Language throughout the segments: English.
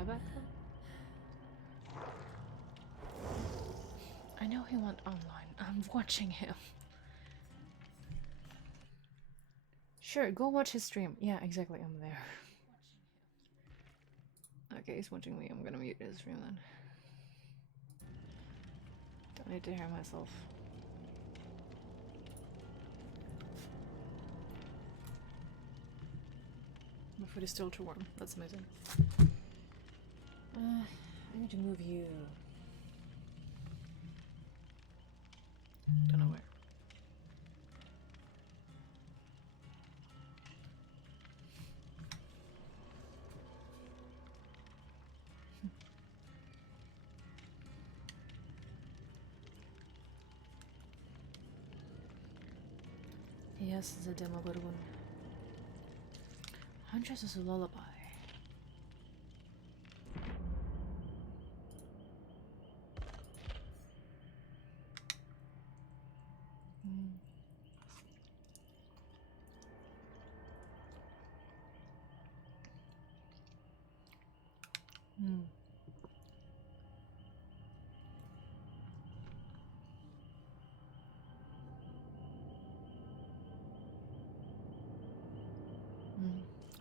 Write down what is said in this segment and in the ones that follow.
I back then? I know he went online. I'm watching him. Sure, go watch his stream. Yeah, exactly, I'm there. Okay, he's watching me. I'm gonna mute his stream then. Don't need to hear myself. My foot is still too warm. That's amazing. I need to move you. Don't know where. Yes, it's a demo, but one. Huntress is a lullaby.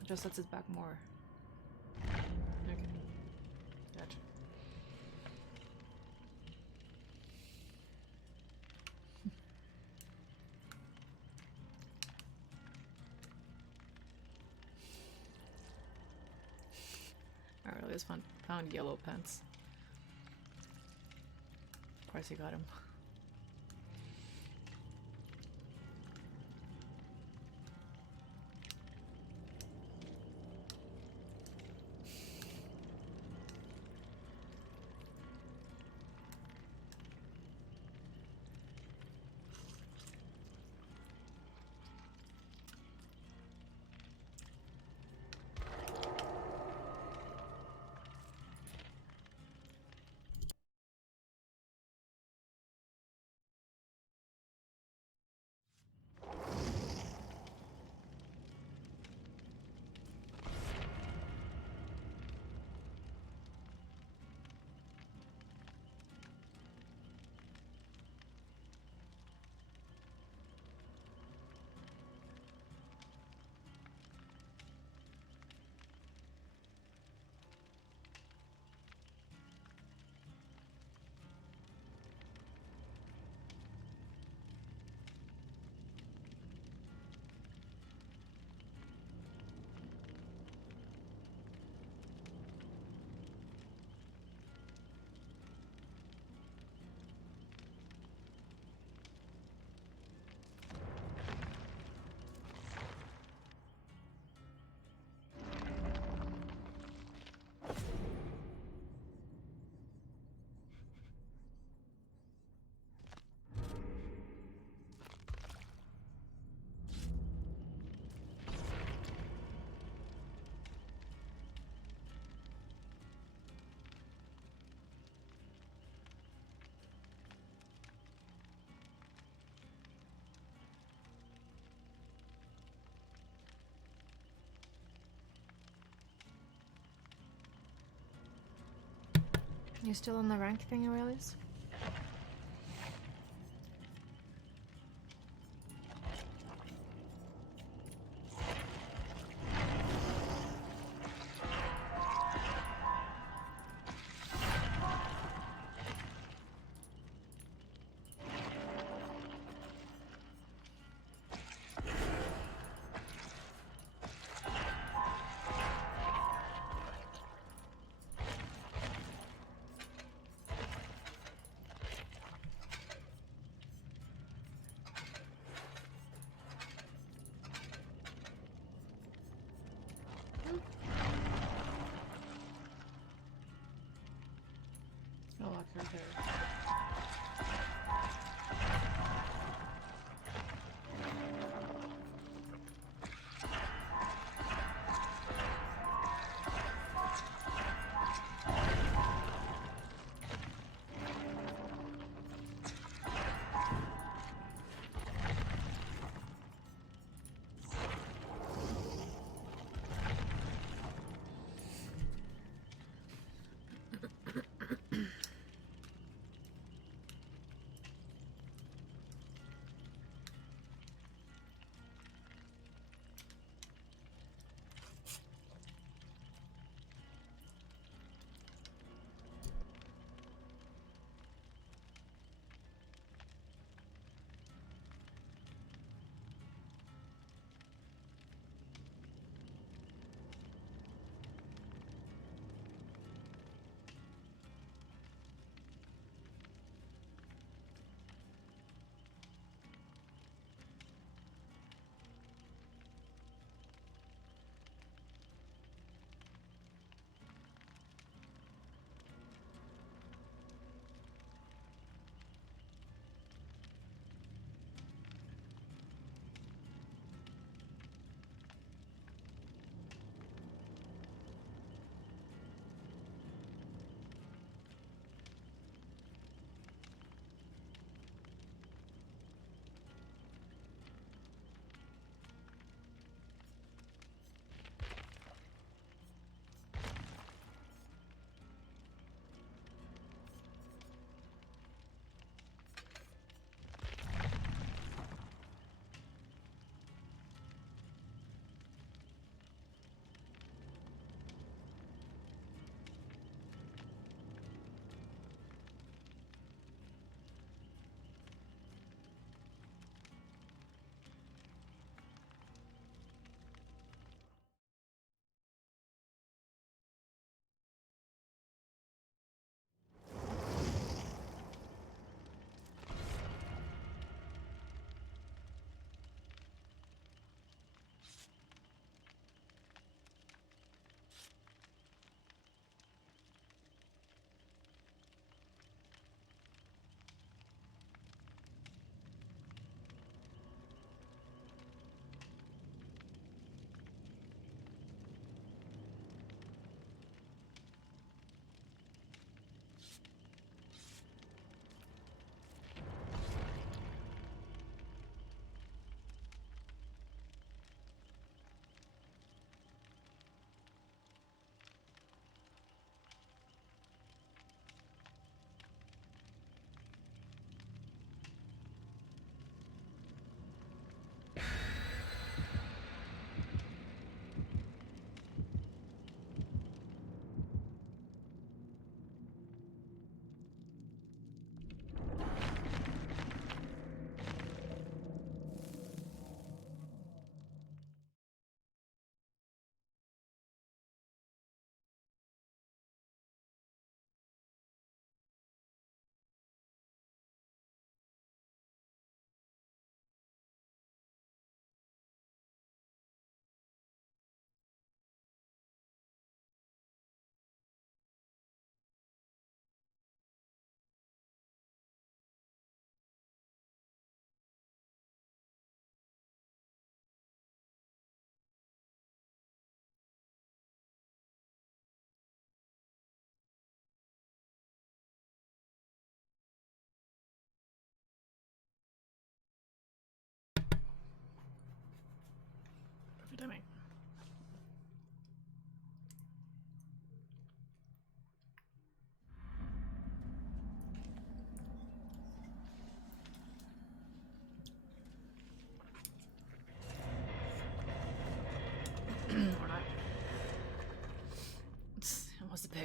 Just sets it back more. Okay. Gotcha. Aurelius found yellow pants. Of course he got him. You still on the rank thing, Aurelius? I'll lock her there.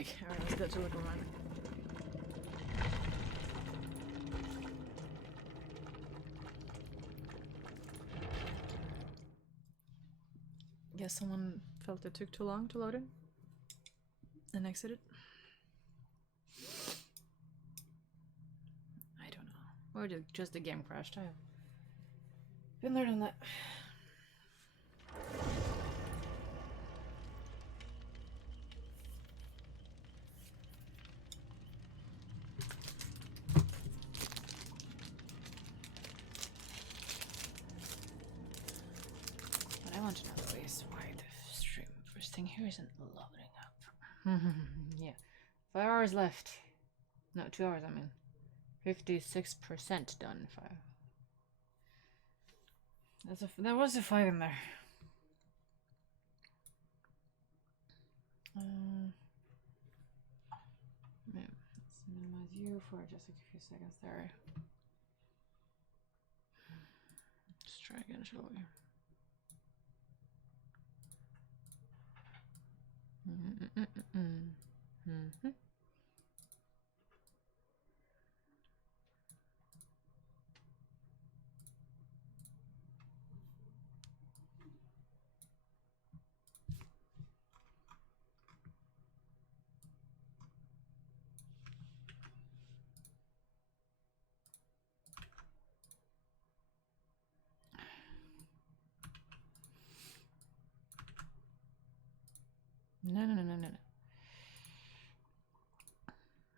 like. Alright, let's go to look around. Guess someone felt it took too long to load in and exited. I don't know. Or just the game crashed. I've been there, done that. What I want to know is why the stream first thing here isn't loading up. Yeah. 5 hours left. No, 2 hours, I mean. 56% done. 5. There was a 5 in there. Let's minimize you for just a few seconds there. Let's try again, shall we? No.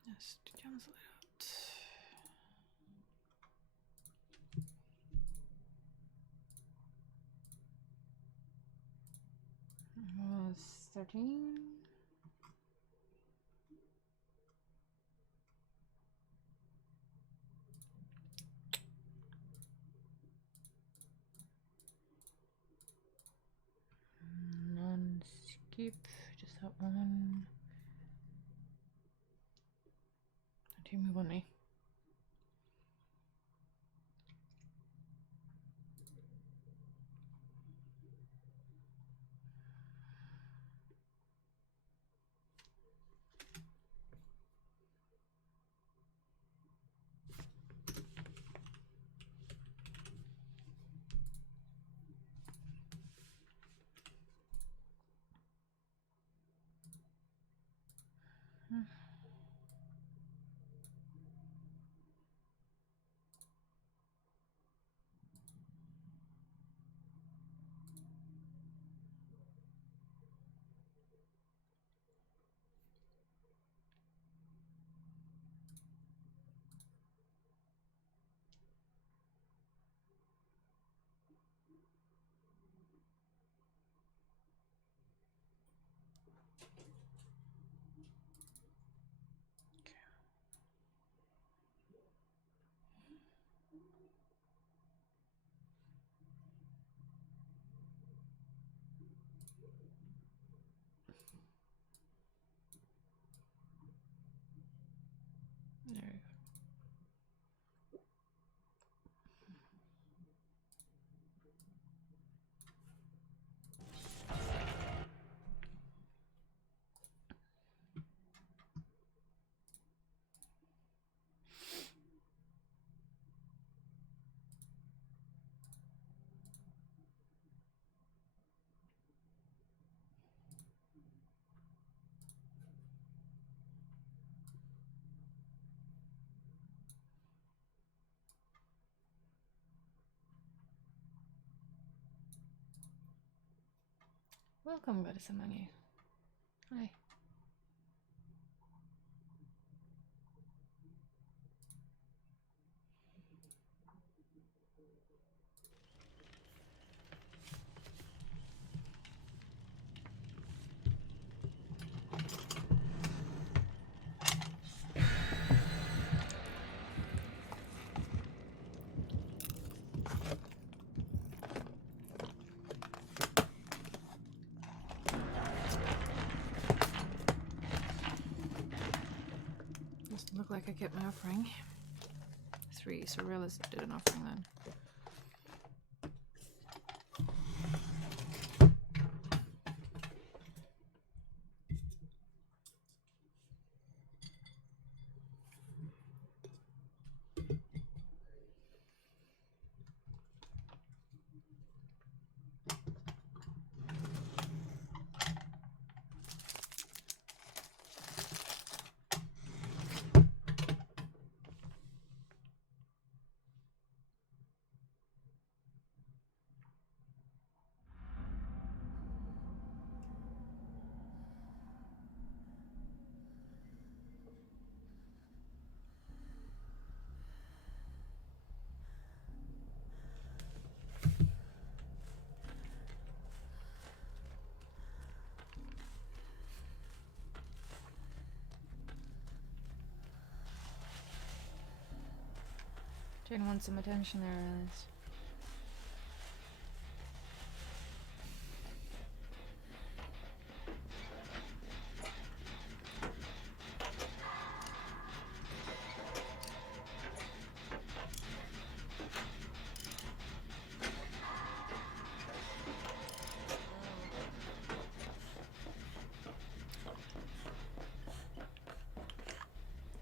Yes, cancel it out. 13. Non-skip, just that one. Don't you move on me. There you go. Welcome, goddess among you. Hi. Doesn't look like I kept my offering. 3, so Aurelius did an offering then. Didn't want some attention there, Aurelius.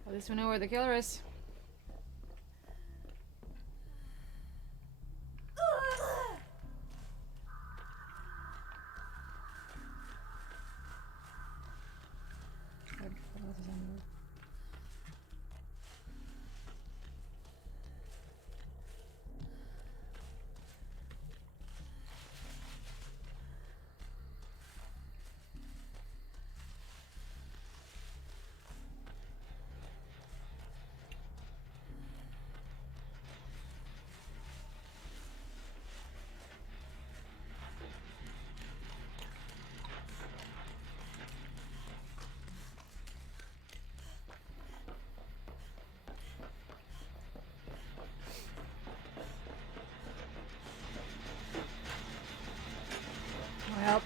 At least we know where the killer is. Well.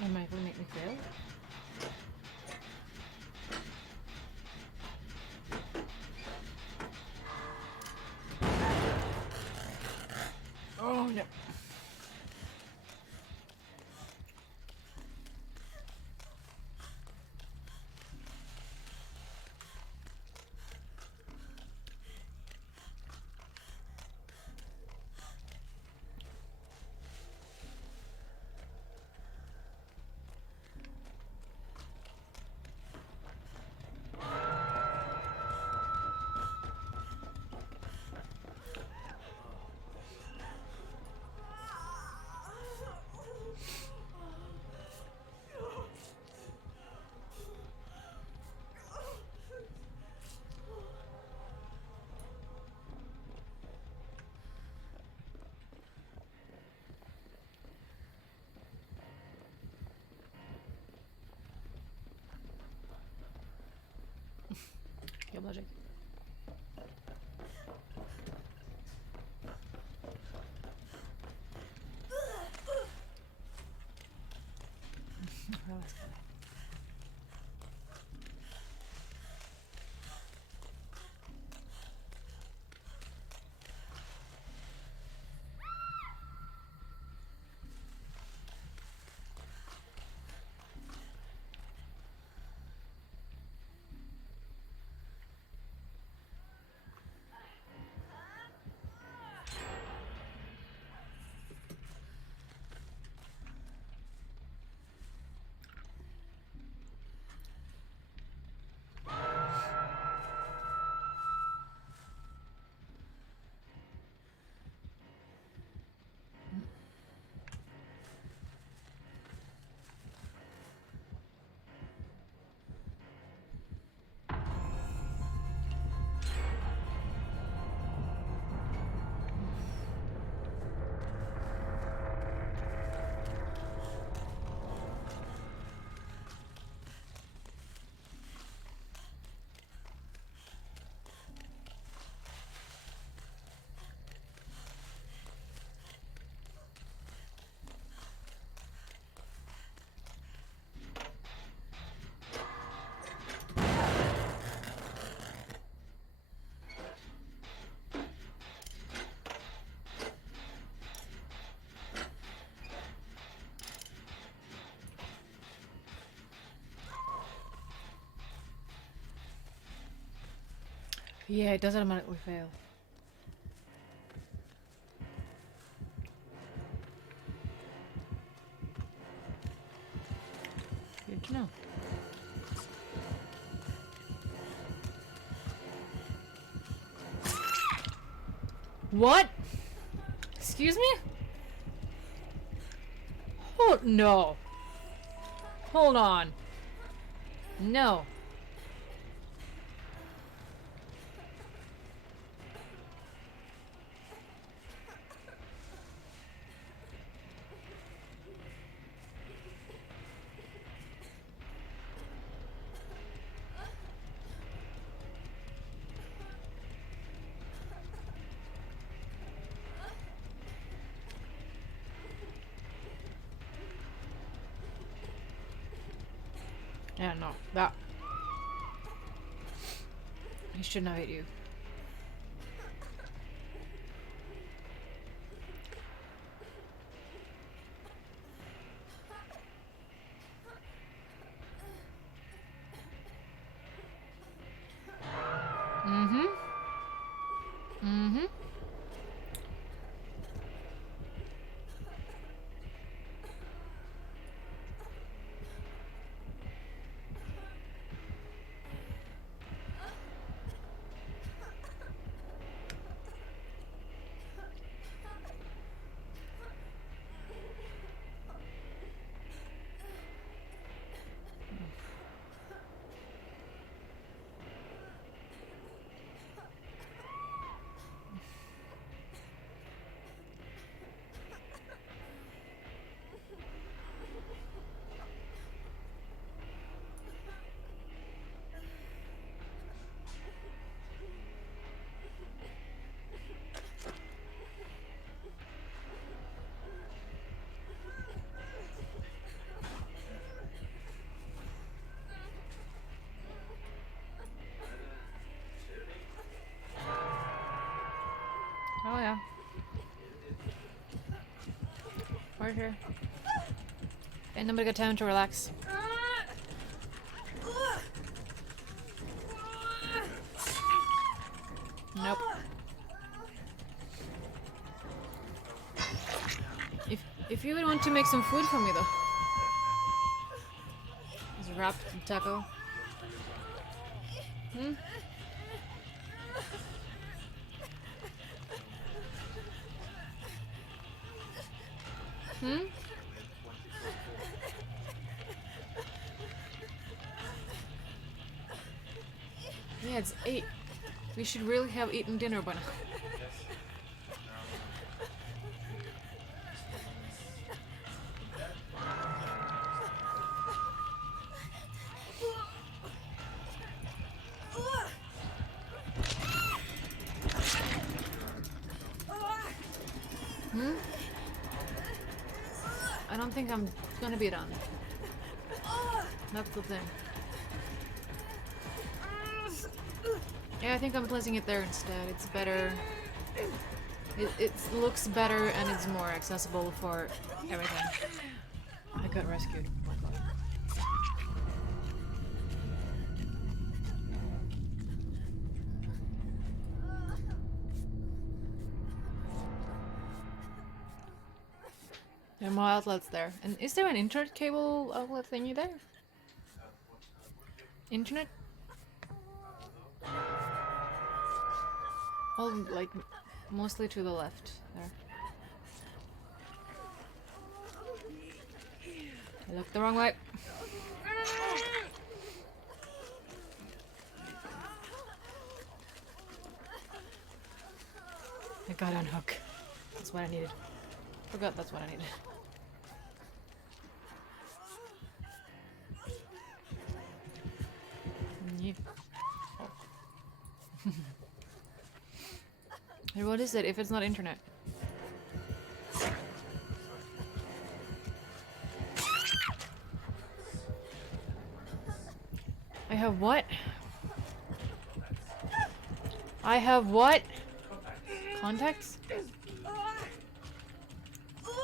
That might make me fail. Oh no. Kill logic. Well, that's good. Yeah, it does automatically fail. What? Excuse me? Oh, no. Hold on. No. Yeah, no. That. I shouldn't have hit you. Mm-hmm. Mm-hmm. Oh, yeah. Right here. Ain't nobody got time to relax. Nope. If you would want to make some food for me, though. Is a wrapped taco. Hmm? Hmm? Yeah, it's 8. We should really have eaten dinner by now. Hmm? I don't think I'm gonna be done. That's the thing. Yeah, I think I'm placing it there instead. It's better. It looks better and it's more accessible for everything. I got rescued. Oh my god. There are more outlets there. And is there an internet cable outlet thingy there? Internet? Oh, like, mostly to the left there. I looked the wrong way. I got unhook. That's what I needed. Forgot that's what I needed. Yep. Oh. And what is it if it's not internet? I have what? I have what? Contacts?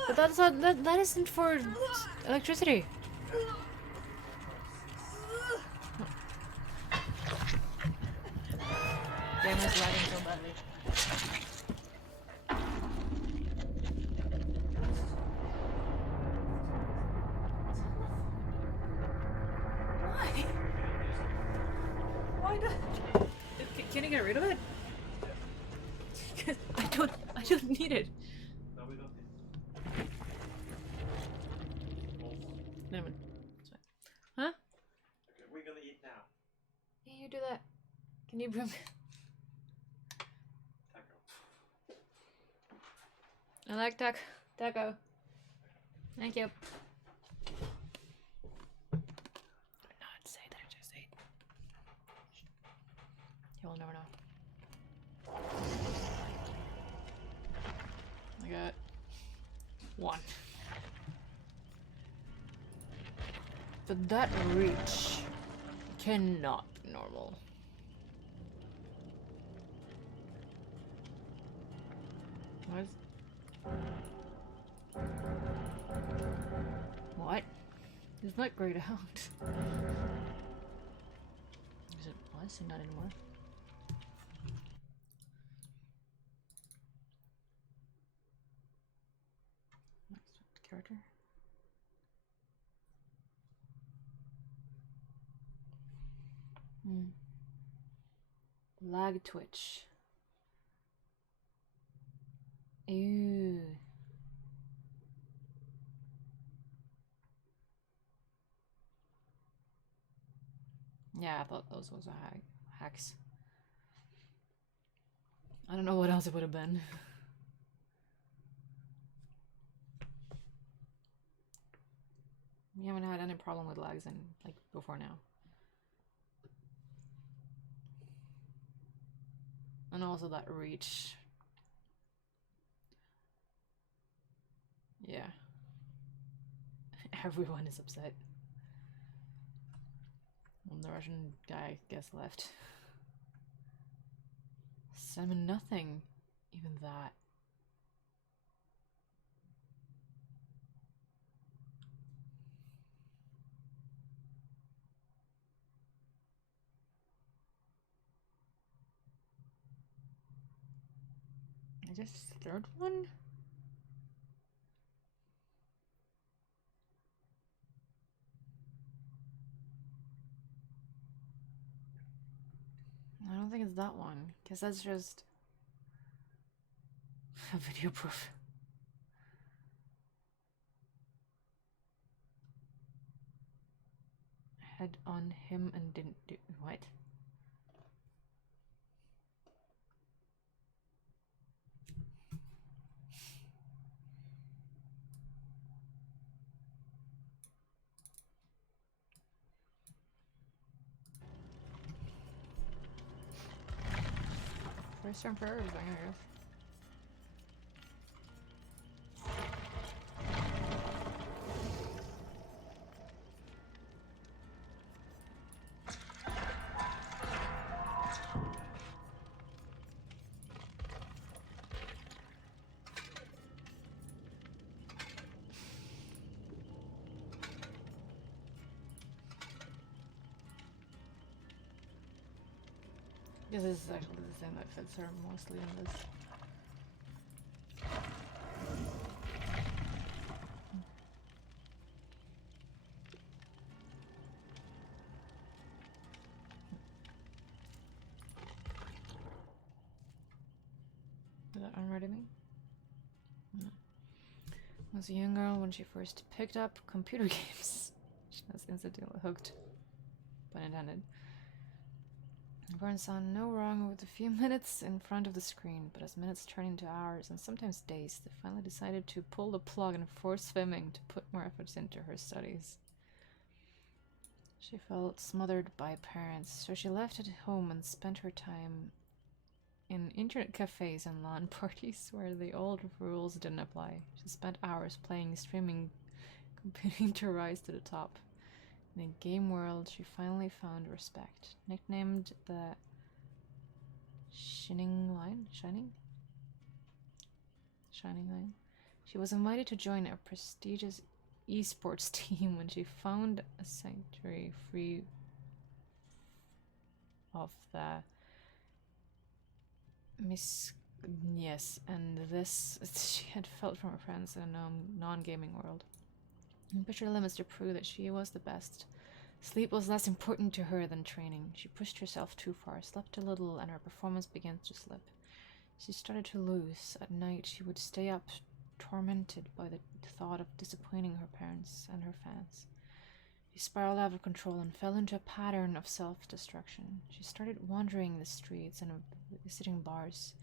But that's not, that isn't for electricity. Damn, it's lagging so badly. Why? Why not? Can you get rid of it? I don't need it. No, we got it. Never mind. It's fine. Huh? Okay, we're gonna eat now. Yeah, you do that. Can you bring? Taco. I like taco. Thank you. Not say that I just ate. You will never know. I got one. But that reach cannot be normal. What? What? It's not grayed out. Is it was? Not anymore. Next character. Lag twitch. Ew. Yeah, I thought those was a hacks. I don't know what else it would have been. We haven't had any problem with lags in like before now. And also that reach. Yeah. Everyone is upset. And the Russian guy gets left. Salmon nothing. Even that. I just third one? I don't think it's that one, because that's just a video proof. Head on him and didn't do what? First turn for everything, I guess. This is actually the same outfits are mostly in this. Did that unready me? No. Was a young girl when she first picked up computer games. She was instantly hooked. Pun intended. Vern saw no wrong with a few minutes in front of the screen, but as minutes turned into hours and sometimes days, they finally decided to pull the plug and force swimming to put more efforts into her studies. She felt smothered by parents, so she left at home and spent her time in internet cafes and LAN parties where the old rules didn't apply. She spent hours playing, streaming, competing to rise to the top. In the game world, she finally found respect. Nicknamed the Shining Line? Shining Line? She was invited to join a prestigious esports team when she found a sanctuary free of the Yes, and this she had felt from her friends in a non-gaming world. And pushed her limits to prove that she was the best. Sleep was less important to her than training. She pushed herself too far, slept a little, and her performance began to slip. She started to lose. At night, she would stay up, tormented by the thought of disappointing her parents and her fans. She spiraled out of control and fell into a pattern of self-destruction. She started wandering the streets and visiting bars,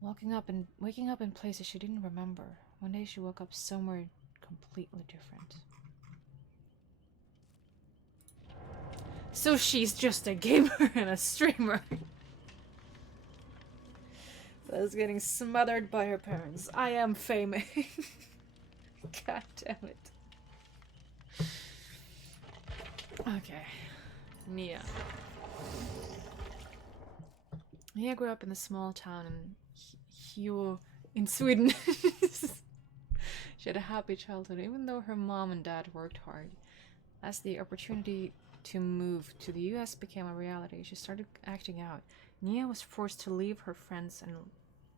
waking up in places she didn't remember. One day she woke up somewhere completely different. So she's just a gamer and a streamer. That's getting smothered by her parents. I am famous. God damn it. Okay. Nia. Nia grew up in a small town in Sweden. She had a happy childhood, even though her mom and dad worked hard. As the opportunity to move to the US became a reality, she started acting out. Nia was forced to leave her friends and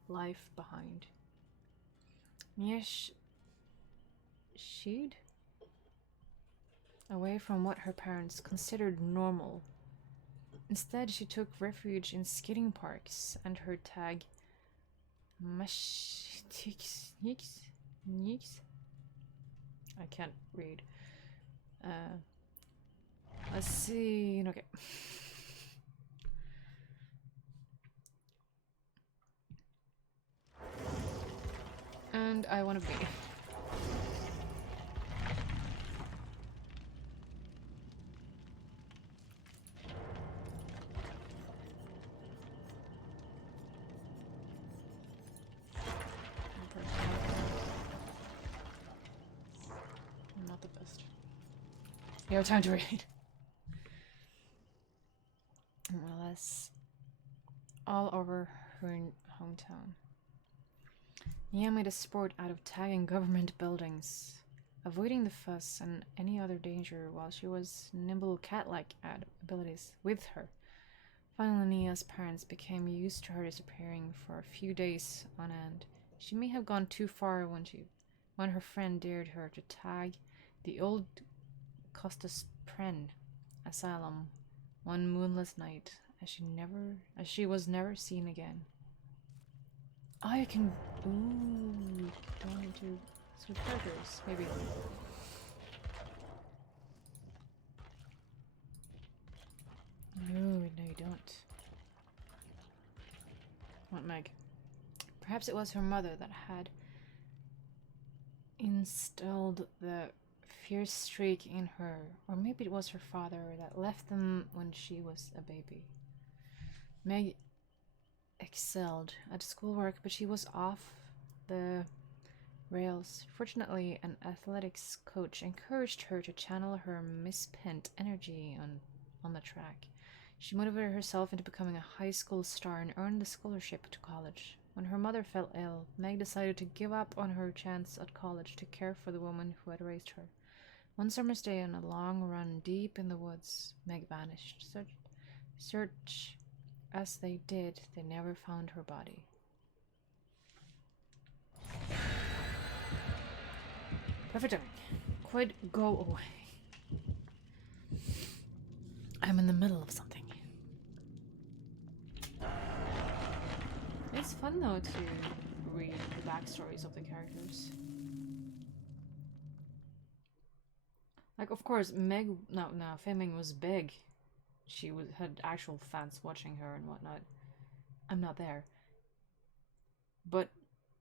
life behind. Nia shied away from what her parents considered normal. Instead, she took refuge in skating parks and her tag Mashtiks. I can't read. Let's see. Okay. And I want to be. Not the best. You have time to read. Well, that's all over her hometown. Nia made a sport out of tagging government buildings, avoiding the fuss and any other danger while she was nimble cat-like abilities with her. Finally, Nia's parents became used to her disappearing for a few days on end. She may have gone too far when her friend dared her to tag the old Costas Pren asylum one moonless night, as she was never seen again. I can. Ooh, go into some treasures, maybe. No, you don't. What, Meg? Perhaps it was her mother that had instilled the fierce streak in her, or maybe it was her father that left them when she was a baby. Meg excelled at schoolwork, but she was off the rails. Fortunately, an athletics coach encouraged her to channel her misspent energy on the track. She motivated herself into becoming a high school star and earned the scholarship to college. When her mother fell ill, Meg decided to give up on her chance at college to care for the woman who had raised her. One summer's day on a long run deep in the woods, Meg vanished. Search as they did, they never found her body. Perfect timing. Quite go away. I'm in the middle of something. It's fun though to read the backstories of the characters. Like, of course, Fei Ming was big. She had actual fans watching her and whatnot. I'm not there. But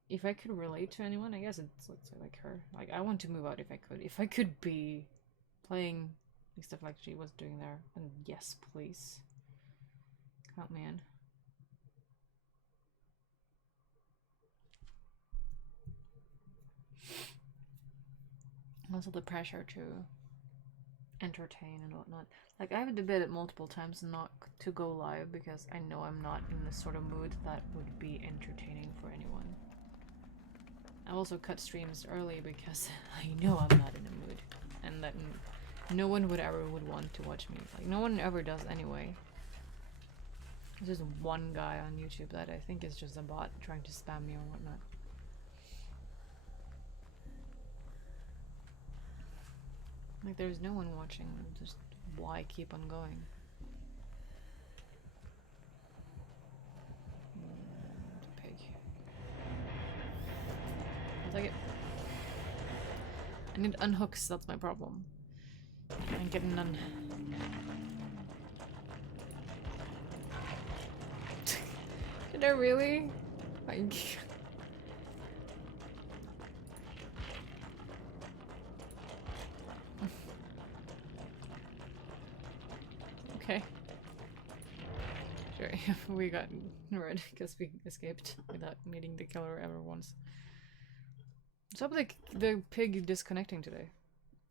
if I could relate to anyone, I guess it's, let's say, like her. Like, I want to move out if I could. If I could be playing stuff like she was doing there, then yes, please. Count me in. Also the pressure to entertain and whatnot. Like, I've debated multiple times not to go live because I know I'm not in the sort of mood that would be entertaining for anyone. I also cut streams early because I know I'm not in a mood and that no one would want to watch me. Like, no one ever does anyway. There's just one guy on YouTube that I think is just a bot trying to spam me or whatnot. Like, there's no one watching, just why keep on going? I need unhooks, that's my problem. I'm getting none. Did I really? Like... Okay. Sure, we got red because we escaped without meeting the killer ever once. What's up with the pig disconnecting today?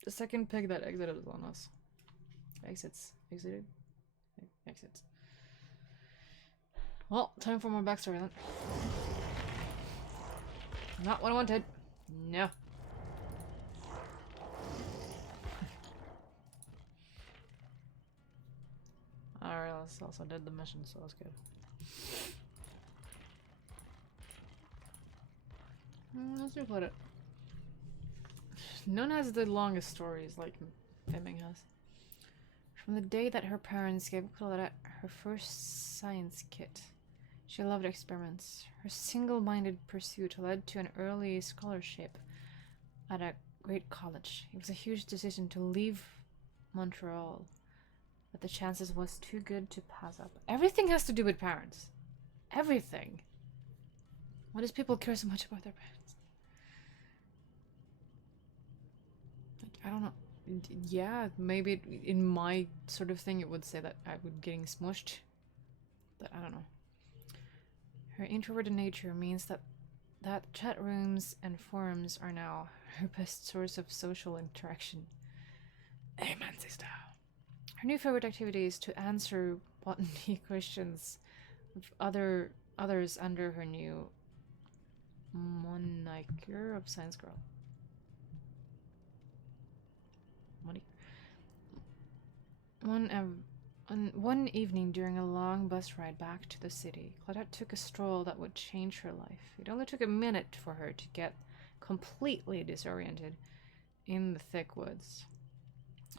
The second pig that exited on us. Exits. Exited? Exits. Well, time for more backstory then. Not what I wanted. No. Aurelius also did the mission, so that's good. Let's report it. None has the longest stories like Fleming has. From the day that her parents gave Coletta her first science kit, she loved experiments. Her single-minded pursuit led to an early scholarship at a great college. It was a huge decision to leave Montreal, but the chances was too good to pass up. Everything has to do with parents. Everything. Why does people care so much about their parents? Like, I don't know. Yeah, maybe in my sort of thing it would say that I would getting smushed. But I don't know. Her introverted nature means that chat rooms and forums are now her best source of social interaction. Amen, sister. Her new favorite activity is to answer botany questions of others under her new moniker of Science Girl. One evening during a long bus ride back to the city, Claudette took a stroll that would change her life. It only took a minute for her to get completely disoriented in the thick woods.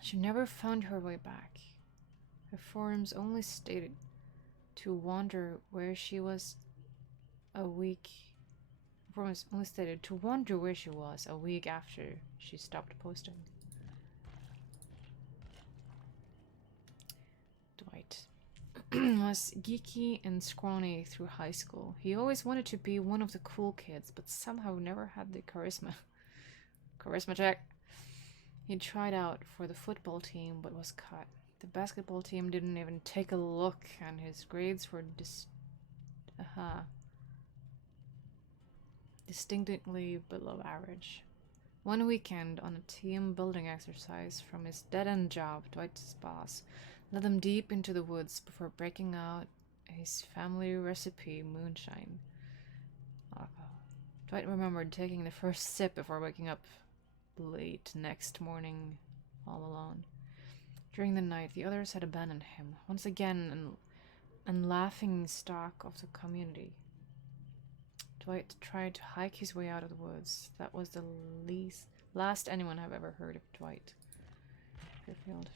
She never found her way back. Her forums only stated to wonder where she was a week. Forums only stated to wonder where she was a week after she stopped posting. Dwight was geeky and scrawny through high school. He always wanted to be one of the cool kids, but somehow never had the charisma. Charisma check. He tried out for the football team, but was cut. The basketball team didn't even take a look, and his grades were distinctly below average. One weekend, on a team building exercise from his dead-end job, Dwight's boss led them deep into the woods before breaking out his family recipe moonshine. Dwight remembered taking the first sip before waking up late next morning all alone. During the night, the others had abandoned him, once again an laughing stock of the community. Dwight tried to hike his way out of the woods. That was the last anyone have ever heard of Dwight. Fairfield.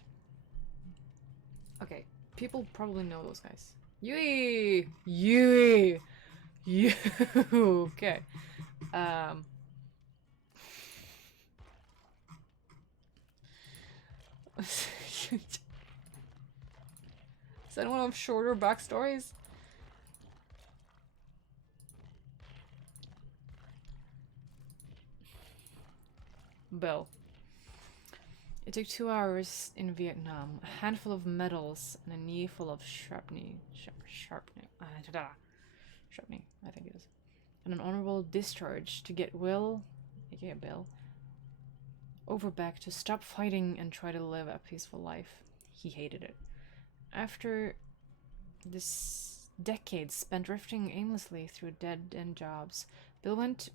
Okay, people probably know those guys. Yui! Yui! You! Okay. Does anyone have shorter backstories? Bill. It took 2 hours in Vietnam, a handful of medals, and a knee full of shrapnel, I think it is, and an honorable discharge to get Will, aka Bill, over back to stop fighting and try to live a peaceful life. He hated it. After this decade spent drifting aimlessly through dead-end jobs, Bill went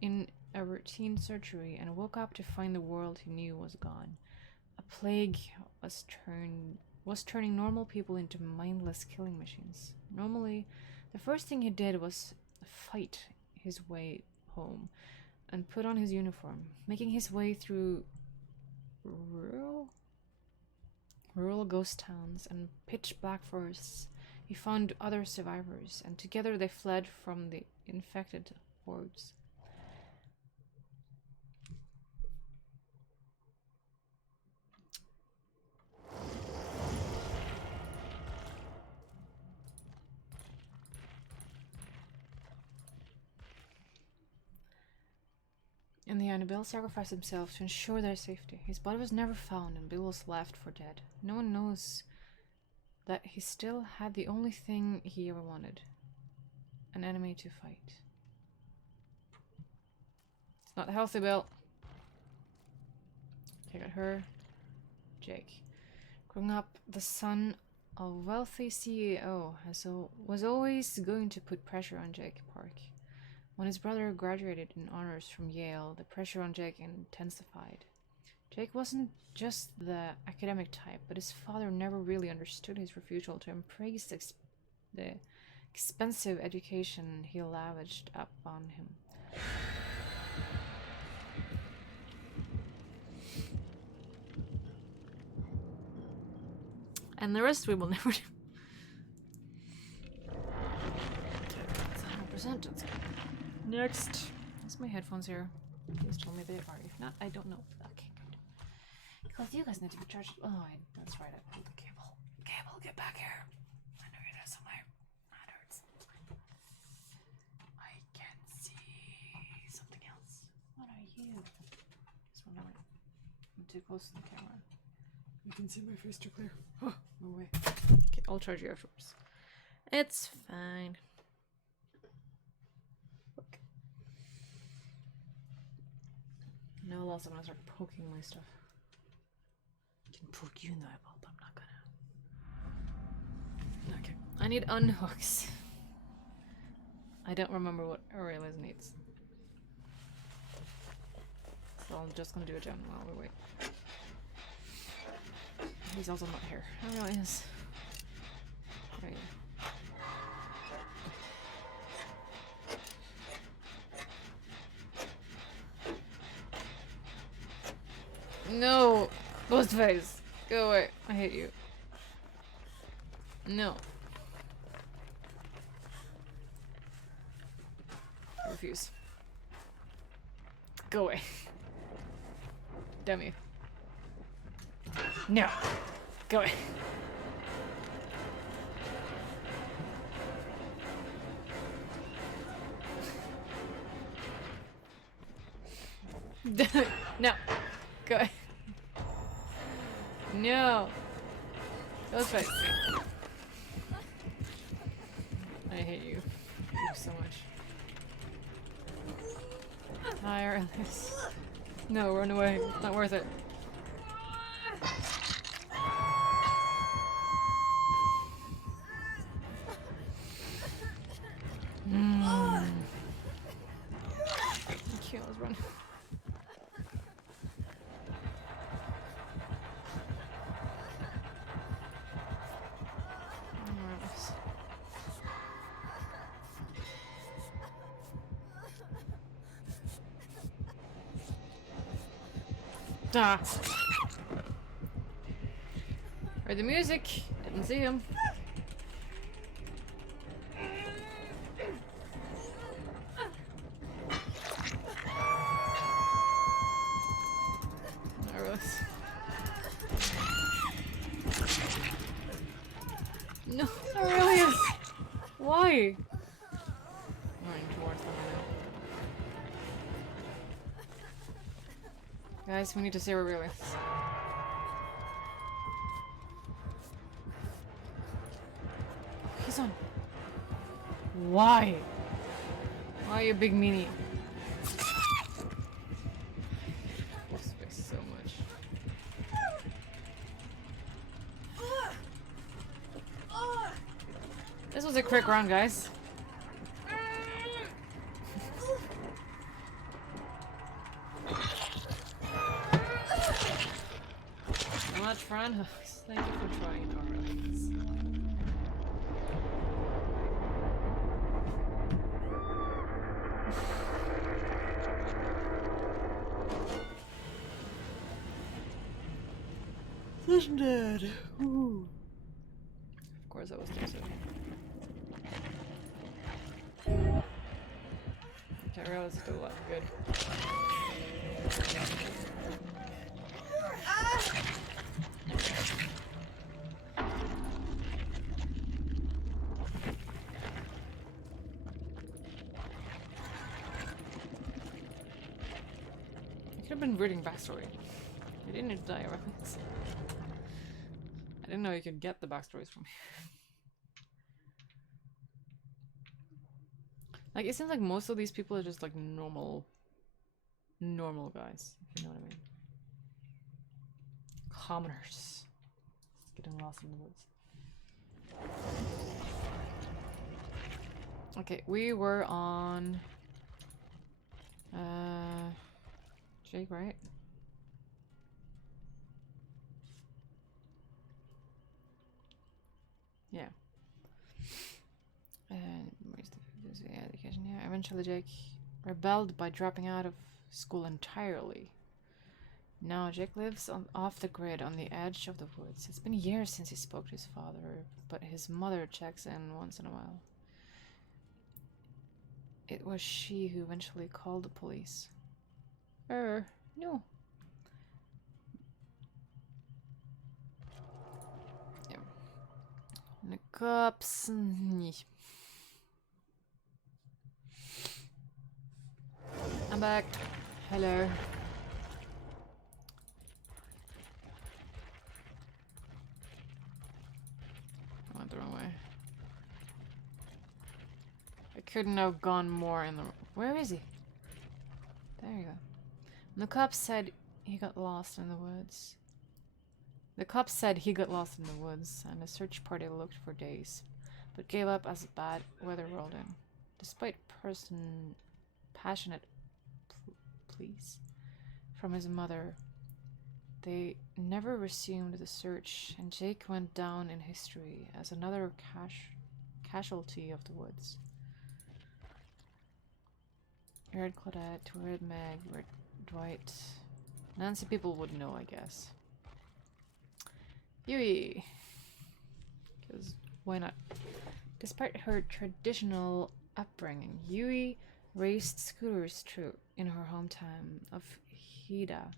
in a routine surgery and woke up to find the world he knew was gone. A plague was turning normal people into mindless killing machines. Normally, the first thing he did was fight his way home and put on his uniform, making his way through rural ghost towns and pitch-black forests. He found other survivors, and together they fled from the infected hordes. and Bill sacrificed himself to ensure their safety. His body was never found and Bill was left for dead. No one knows that he still had the only thing he ever wanted. An enemy to fight. It's not healthy, Bill. Okay, got her. Jake. Growing up, the son of a wealthy CEO was always going to put pressure on Jake Park. When his brother graduated in honors from Yale, the pressure on Jake intensified. Jake wasn't just the academic type, but his father never really understood his refusal to embrace the expensive education he lavished upon him. And the rest we will never do. That's 100%. That's good. Next. Is my headphones here? Please tell me they are. If not, I don't know. Okay, good. Because you guys need to be charged. Oh, that's right. I pulled the cable. Cable, get back here. I know you're there somewhere. That hurts. I can see something else. What are you? Just one moment. I'm too close to the camera. You can see my face too clear. Oh, no way. Okay, I'll charge you afterwards. It's fine. Look. No loss, I'm gonna start poking my stuff. I can poke you in the eyeball, but I'm not gonna. Okay. I need unhooks. I don't remember what Aurelius needs. So I'm just gonna do a gem while we wait. He's also not here. Aurelius. Right. No! Ghostface! Go away. I hate you. No. I refuse. Go away. Dummy. No. Go away. No. Go away. No. Ghostface. I hate you. Thank you so much. Hi, Aurelius. No, run away. It's not worth it. Thank you, let's run. Ah. Heard the music. Didn't see him. Nervous. No, Aurelius! Why? Running towards them now. Guys, we need to see Aurelius. He's on. Why? Why you big meanie? This fix so much. This was a quick run, guys. So much fun. Thank you for trying, Aurelius. Listen, Dad. Ooh. Of course, I was too soon. Okay, Aurelius is still alive. Good. Could have been reading backstory. You didn't need to die, Aurelius. I didn't know you could get the backstories from here. Like, it seems like most of these people are just like normal guys, if you know what I mean. Commoners. Just getting lost in the woods. Okay, we were on Jake, right? Yeah. Where's the education? Yeah, eventually Jake rebelled by dropping out of school entirely. Now Jake lives off the grid on the edge of the woods. It's been years since he spoke to his father, but his mother checks in once in a while. It was she who eventually called the police. No. Yeah. And the cops. I'm back. Hello. I went the wrong way. I couldn't have gone more in the... Where is he? There you go. And the cops said he got lost in the woods. The cops said he got lost in the woods, and the search party looked for days, but gave up as bad weather rolled in. Despite passionate pleas from his mother, they never resumed the search, and Jake went down in history as another casualty of the woods. You heard Claudette, you heard Meg, you heard Dwight. Nancy people would know, I guess. Yui! Because why not? Despite her traditional upbringing, Yui raced scooters in her hometown of Hida,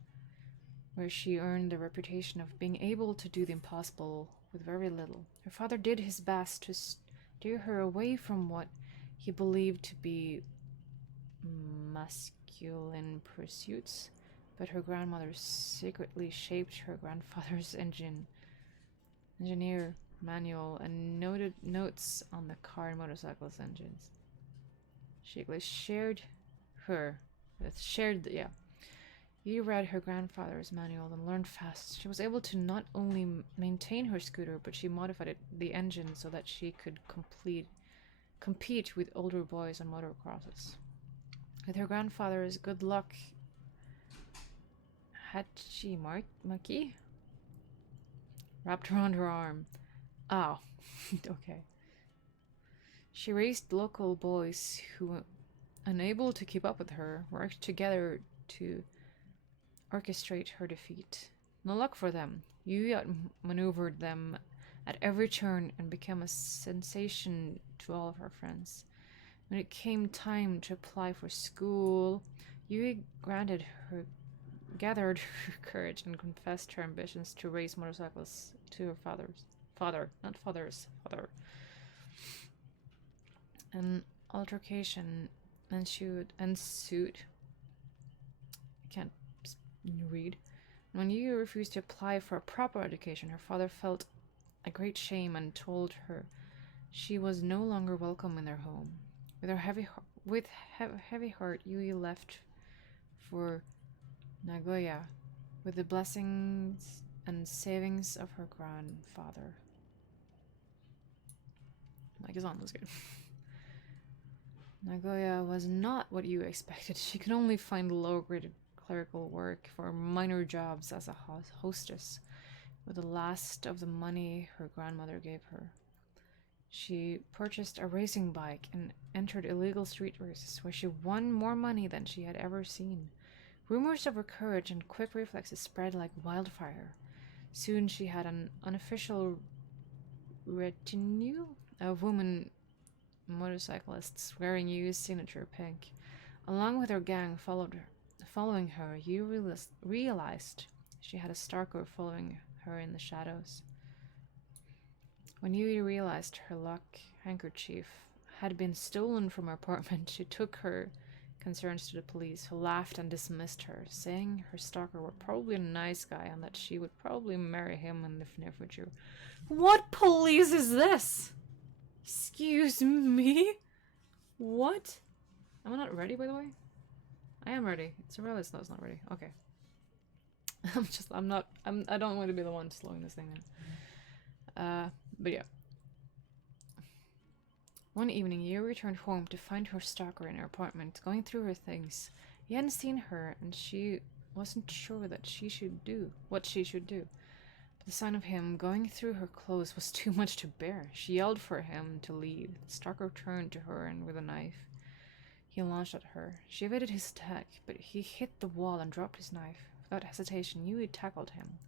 where she earned the reputation of being able to do the impossible with very little. Her father did his best to steer her away from what he believed to be masculine pursuits, but her grandmother secretly shaped her grandfather's engineer manual and noted notes on the car and motorcycle's engines. She You read her grandfather's manual and learned fast. She was able to not only maintain her scooter, but she modified the engine so that she could compete with older boys on motocrosses. With her grandfather's good luck, Hachimaki wrapped around her arm. Oh, okay. She raced local boys who, unable to keep up with her, worked together to orchestrate her defeat. No luck for them. Yui maneuvered them at every turn and became a sensation to all of her friends. When it came time to apply for school, Yui gathered her courage and confessed her ambitions to race motorcycles to her father. An altercation ensued. I can't read. When Yui refused to apply for a proper education, her father felt a great shame and told her she was no longer welcome in their home. With heavy heart, Yui left for Nagoya with the blessings and savings of her grandfather. Like his aunt was good. Nagoya was not what you expected. She could only find low-graded clerical work for minor jobs as a hostess with the last of the money her grandmother gave her. She purchased a racing bike and entered illegal street races where she won more money than she had ever seen. Rumors of her courage and quick reflexes spread like wildfire. Soon she had an unofficial retinue of women motorcyclists wearing Yu's signature pink. Along with her gang following her, Yu realized she had a stalker following her in the shadows. When Yui realized her luck handkerchief had been stolen from her apartment, she took her concerns to the police, who laughed and dismissed her, saying her stalker were probably a nice guy and that she would probably marry him in the near future. What police is this? Excuse me? What? Am I not ready, by the way? I am ready. It's Aurelius. No, it's not ready. Okay. I don't want to be the one slowing this thing down. But yeah. One evening, Yuri returned home to find her stalker in her apartment, going through her things. He hadn't seen her, and she wasn't sure what she should do. But the sign of him going through her clothes was too much to bear. She yelled for him to leave. The stalker turned to her, and with a knife, he launched at her. She evaded his attack, but he hit the wall and dropped his knife. Without hesitation, Yui tackled him.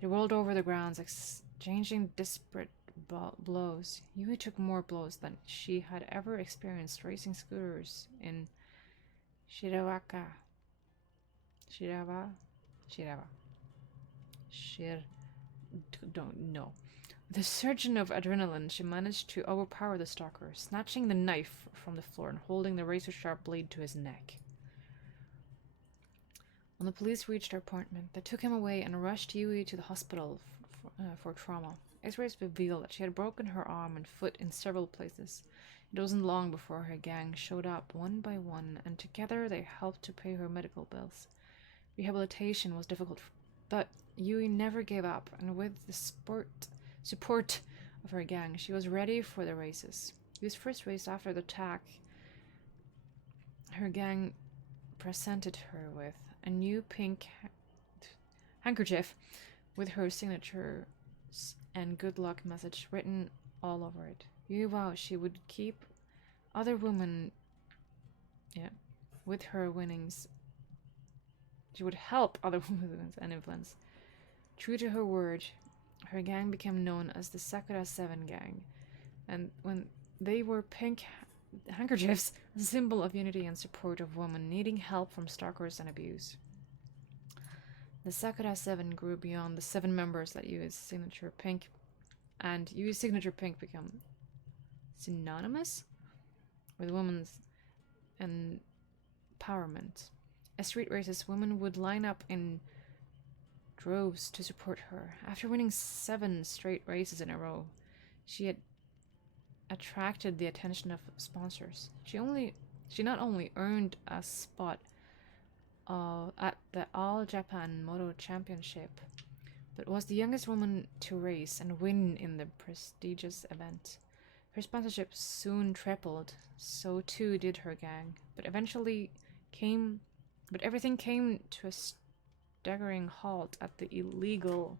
They rolled over the grounds, exchanging desperate blows. Yui took more blows than she had ever experienced racing scooters in Shirava. Don't know. With a surge of adrenaline, she managed to overpower the stalker, snatching the knife from the floor and holding the razor-sharp blade to his neck. When the police reached her apartment, they took him away and rushed Yui to the hospital for trauma. X-rays revealed that she had broken her arm and foot in several places. It wasn't long before her gang showed up one by one, and together they helped to pay her medical bills. Rehabilitation was difficult, but Yui never gave up, and with the support of her gang, she was ready for the races. Yui's first race after the attack, her gang presented her with a new pink handkerchief with her signature and good luck message written all over it. Yui vowed she would keep other women with her winnings. She would help other women and influence. True to her word, her gang became known as the Sakura 7 gang, and when they wore pink handkerchiefs, a symbol of unity and support of women needing help from stalkers and abuse. The Sakura 7 grew beyond the 7 members that Yui's signature pink, and Yui's signature pink became synonymous with women's empowerment. At street races, women would line up in droves to support her. After winning 7 straight races in a row, she had attracted the attention of sponsors. She not only earned a spot at the All Japan Moto Championship, but was the youngest woman to race and win in the prestigious event. Her sponsorship soon tripled, so too did her gang, but everything came to a staggering halt at the illegal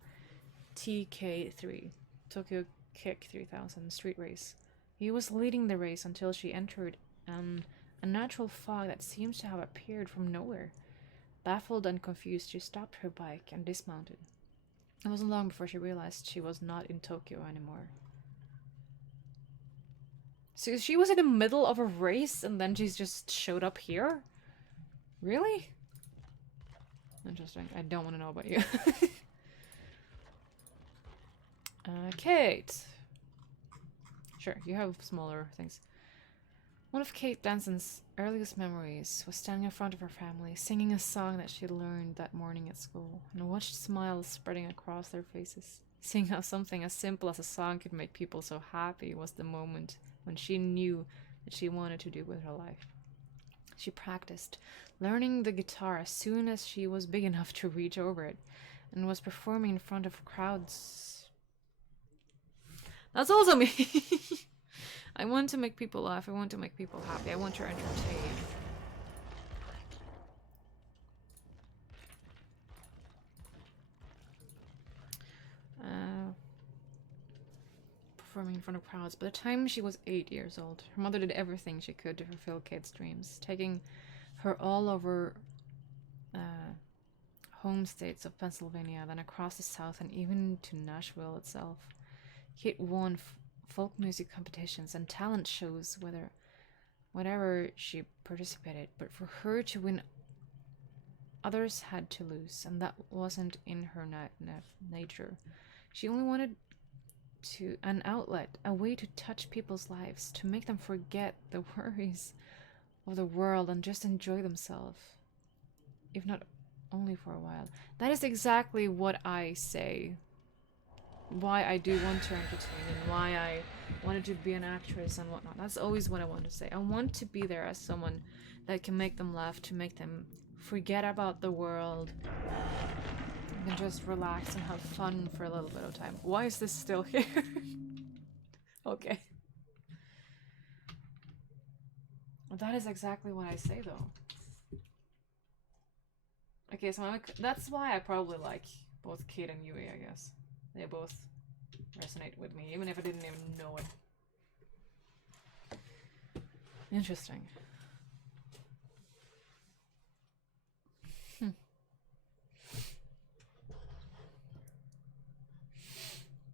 TK3, Tokyo Kick 3000 street race. He was leading the race until she entered a natural fog that seems to have appeared from nowhere. Baffled and confused, she stopped her bike and dismounted. It wasn't long before she realized she was not in Tokyo anymore. So she was in the middle of a race and then she's just showed up here? Really? Interesting. I don't want to know about you. Kate. Sure, you have smaller things. One of Kate Danson's earliest memories was standing in front of her family, singing a song that she had learned that morning at school, and watched smiles spreading across their faces. Seeing how something as simple as a song could make people so happy was the moment when she knew that she wanted to do with her life. She practiced, learning the guitar as soon as she was big enough to reach over it, and was performing in front of crowds. That's also me! I want to make people laugh, I want to make people happy, I want to entertain. Performing in front of crowds. By the time she was 8 years old, her mother did everything she could to fulfill Kate's dreams, taking her all over home states of Pennsylvania, then across the South, and even to Nashville itself. Kate won folk music competitions and talent shows whatever she participated, but for her to win, others had to lose, and that wasn't in her nature. She only wanted an outlet, a way to touch people's lives, to make them forget the worries of the world and just enjoy themselves. If not only for a while. That is exactly what I say. Why I do want to entertain and why I wanted to be an actress and whatnot. That's always what I want to say. I want to be there as someone that can make them laugh, to make them forget about the world and just relax and have fun for a little bit of time. Why is this still here? Okay. Well, that is exactly what I say though. Okay, so that's why I probably like both Kate and Yui, I guess. They both resonate with me, even if I didn't even know it. Interesting.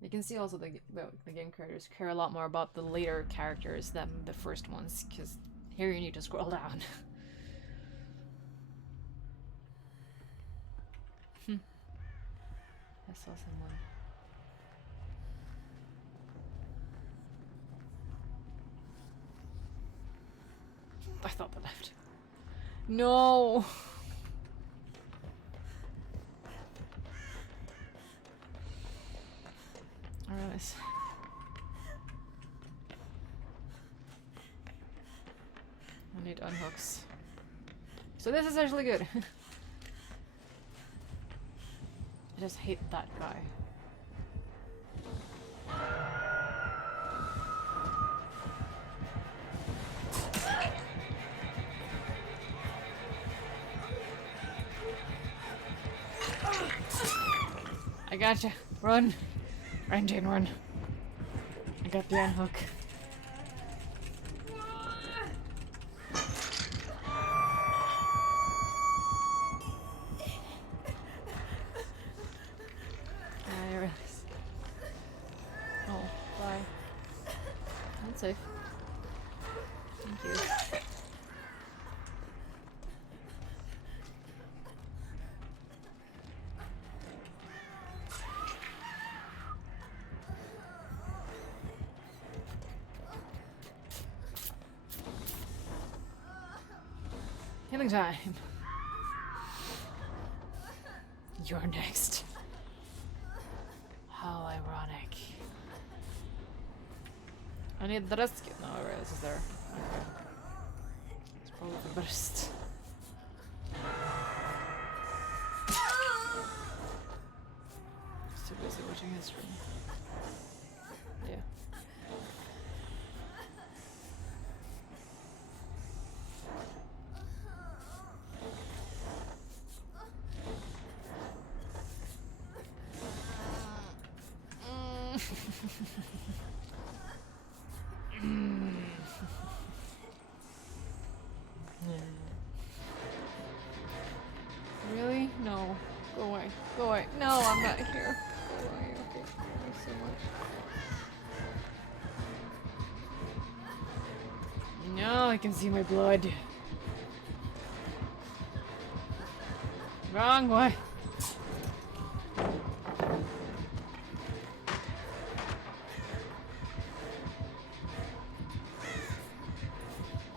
You can see also the game creators care a lot more about the later characters than the first ones, because here you need to scroll down. I saw someone. I thought they left. No! Aurelius. I need unhooks. So this is actually good. I just hate that guy. I gotcha. Run. Run, Jane, run. I got the unhook. I realize. Oh, bye. That's safe. Thank you. Healing time. You're next. How ironic. I need the rescue. No, alright, this is there. Okay. It's probably the best. Just too busy watching history. Yeah. Really? No. Go away. Go away. No, I'm not here. Go away. Okay. Thanks so much. No, I can see my blood. Wrong way.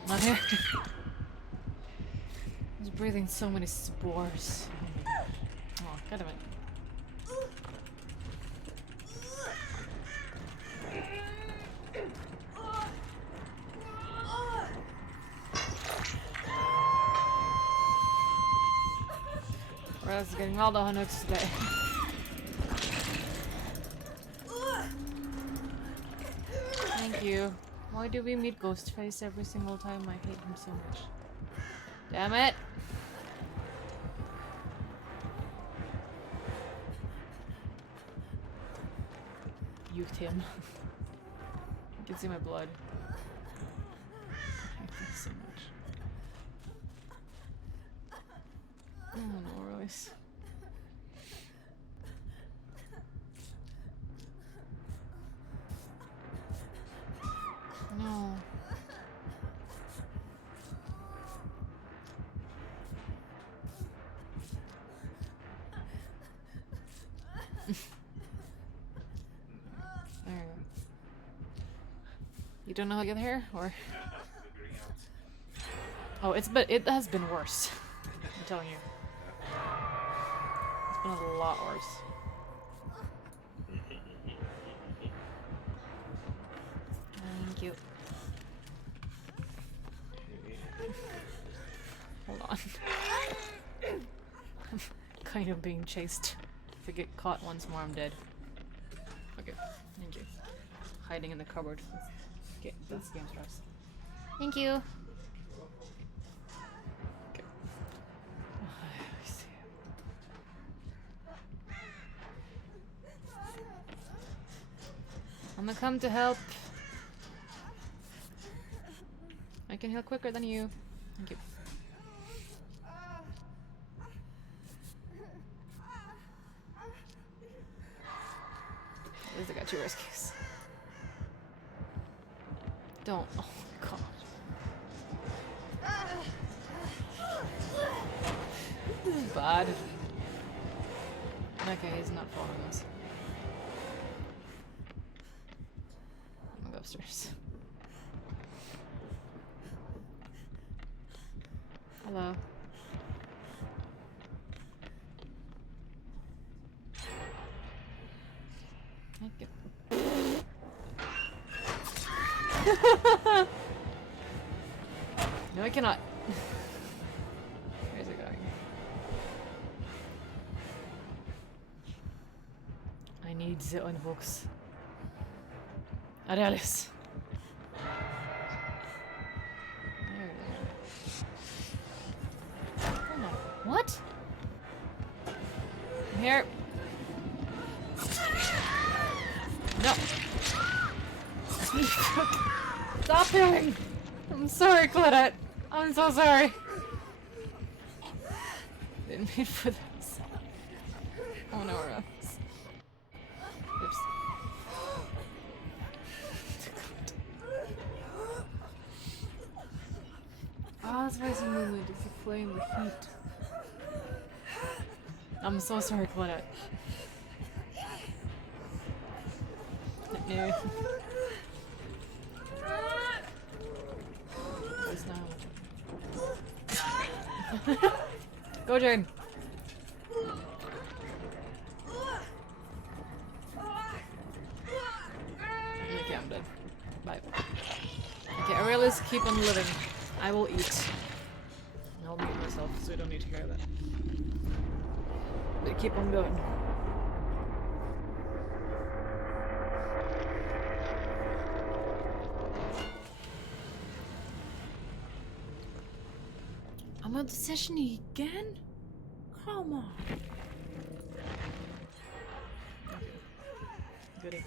Not here. He's breathing so many spores. Oh, god damn it. Raz is getting all the hunnooks today. Thank you. Why do we meet Ghostface every single time? I hate him so much. Damn it! Youth him. You can see my blood. I hate this so much. Oh no, Aurelius. No. There you go. You don't know how to get here, or? Oh, it has been worse. I'm telling you. It's been a lot worse. Thank you. Hold on. I'm kind of being chased. If I get caught once more, I'm dead. Okay, thank you. Hiding in the cupboard. That's game stress. Thank you. Okay. I see. I'm gonna come to help. I can heal quicker than you. Thank you. At least I got 2 rescues. Don't. Oh god. This is bad. Okay, he's not following us. I'm gonna go upstairs. Hello. Thank you. No, I cannot. Where's it going? I need the unhooks. Aurelius. There it is. Oh no. What? I'm here. No. Stop healing! I'm sorry, Claudette. I'm so sorry. Didn't mean for this. Oh no, Rose. Oops. Ah, it's rising movement. It's a flame with heat. I'm so sorry, Claudette. No. Please no. Go, Jane. Okay, I'm dead. Bye. Okay, Aurelius, keep on living. I will eat. I'll mute myself, so you don't need to hear that. But keep on going. I'm on the session again? Come on. Goody.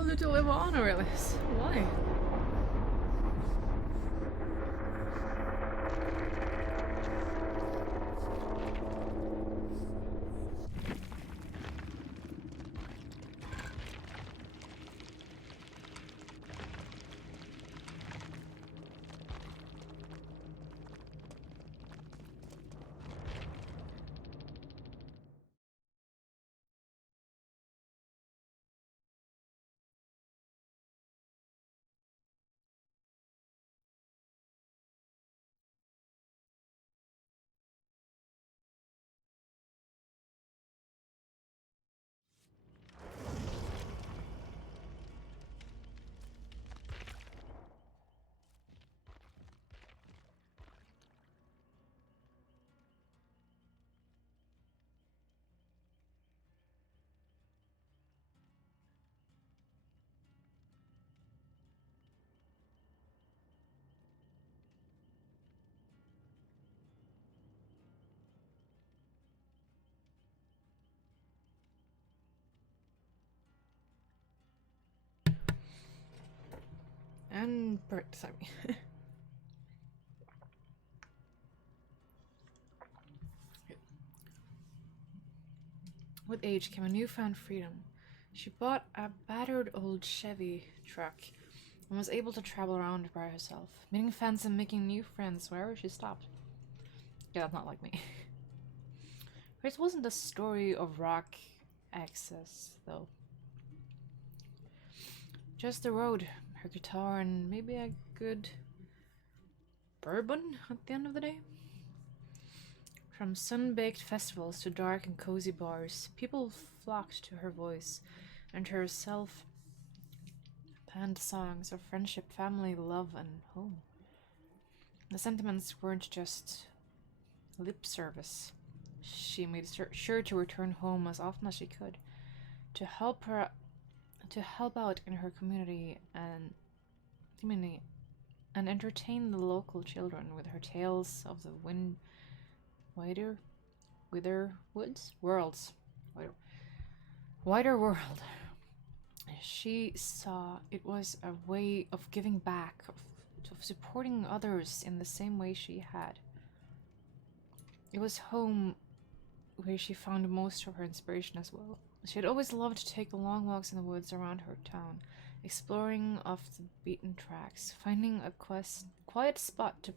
told you to live on, Aurelius. Why? And Bert, sorry. With age came a newfound freedom. She bought a battered old Chevy truck and was able to travel around by herself, meeting fans and making new friends wherever she stopped. Yeah, that's not like me. Hers wasn't a story of rock access, though. Just the road, her guitar, and maybe a good bourbon at the end of the day. From sun-baked festivals to dark and cozy bars, people flocked to her voice and her self-penned songs of friendship, family, love, and home. The sentiments weren't just lip service. She made sure to return home as often as she could to help out in her community and entertain the local children with her tales of the wider worlds, wider world. She saw it was a way of giving back, of supporting others in the same way she had. It was home where she found most of her inspiration as well. She had always loved to take long walks in the woods around her town, exploring off the beaten tracks, finding a quiet spot to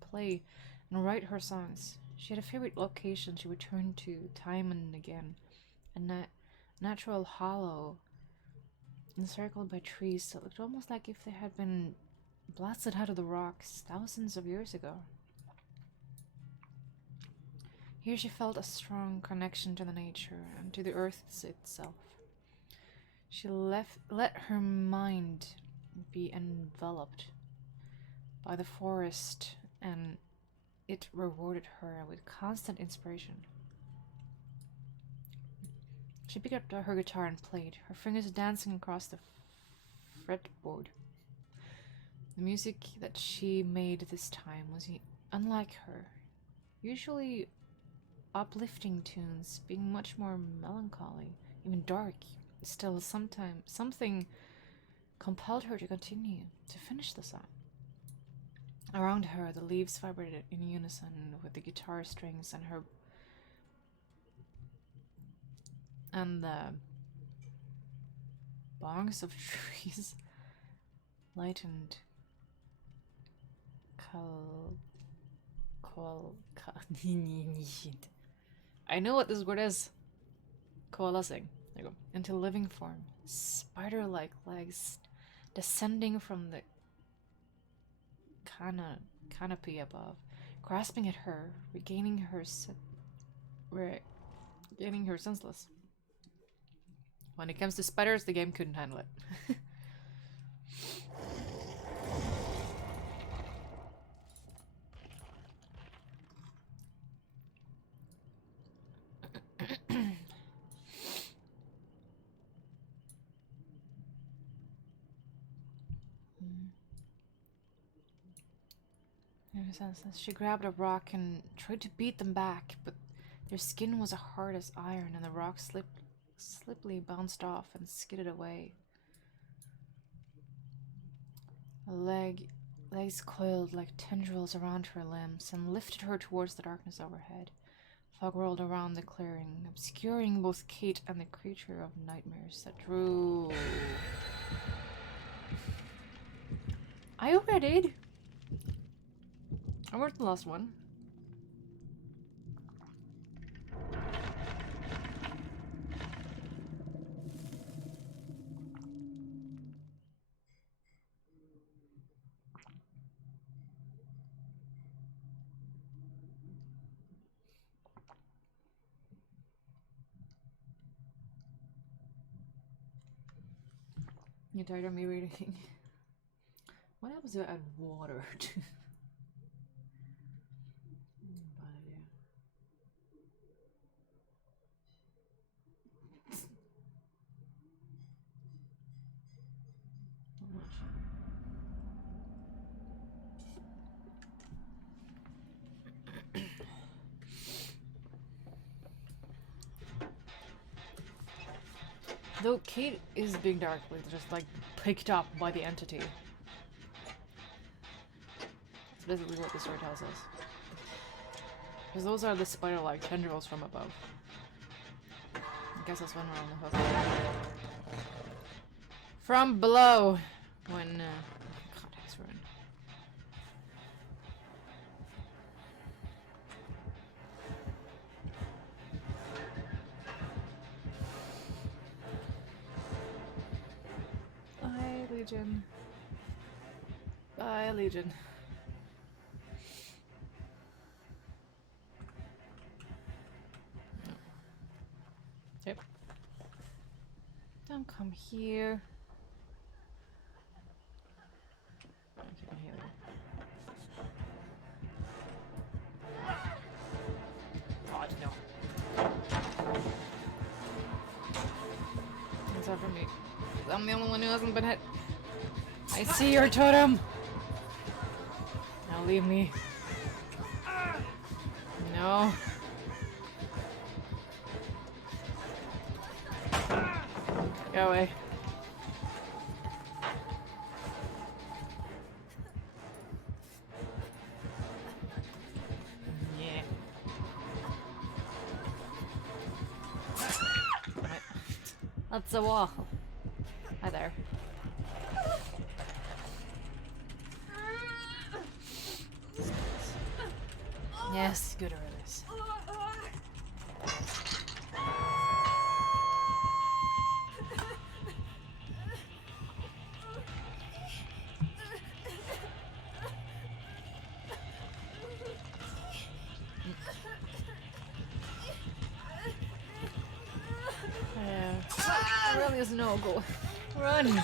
play and write her songs. She had a favorite location she returned to time and again, a natural hollow encircled by trees that looked almost like if they had been blasted out of the rocks thousands of years ago. Here she felt a strong connection to the nature and to the earth itself. She let her mind be enveloped by the forest, and it rewarded her with constant inspiration. She picked up her guitar and played, her fingers dancing across the fretboard. The music that she made this time was unlike her, usually uplifting tunes, being much more melancholy, even dark. Still, sometimes something compelled her to continue, to finish the song. Around her, the leaves vibrated in unison with the guitar strings, and the bongs of trees lightened. I know what this word is. Coalescing. There you go. Into living form. Spider-like legs descending from the canopy above, grasping at her, regaining her senseless. When it comes to spiders, the game couldn't handle it. She grabbed a rock and tried to beat them back, but their skin was as hard as iron, and the rock slippily bounced off and skidded away. Legs coiled like tendrils around her limbs and lifted her towards the darkness overhead. Fog rolled around the clearing, obscuring both Kate and the creature of nightmares that drew. Are you ready? I worked the last one. You tired of me reading? What happens if I add water to? Bad idea. Not much. Though Kate is being darkly just like picked up by the entity. That's basically what the story tells us. Because those are the spider-like tendrils from above. I guess that's when we're on the hook. From below! When, context we're in. Bye, Legion. Bye, Legion. Yep. Don't come here. I can heal you. God, no. Except for me. I'm the only one who hasn't been hit. I see your totem! Now leave me. No. Go away. Yeah. That's a wall. Hi there. Yes, good Aurelius. Aurelius, no, go. Run!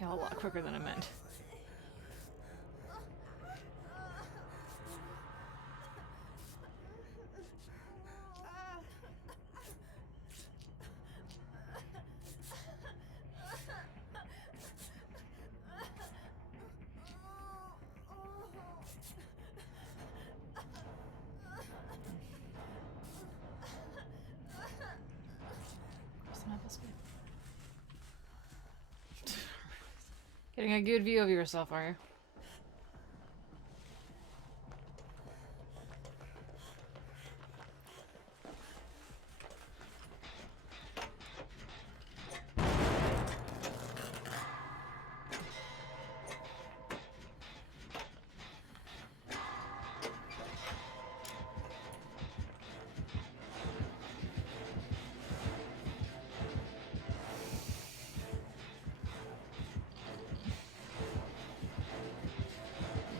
Yeah, a lot quicker than I meant. Where's the map? Getting a good view of yourself, are you?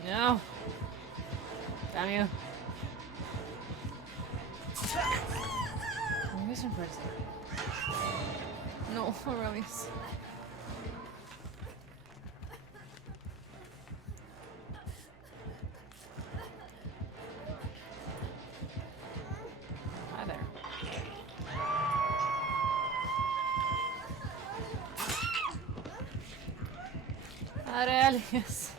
No. Damn you. I'm missing first. No, Aurelius. Hi there. Aurelius.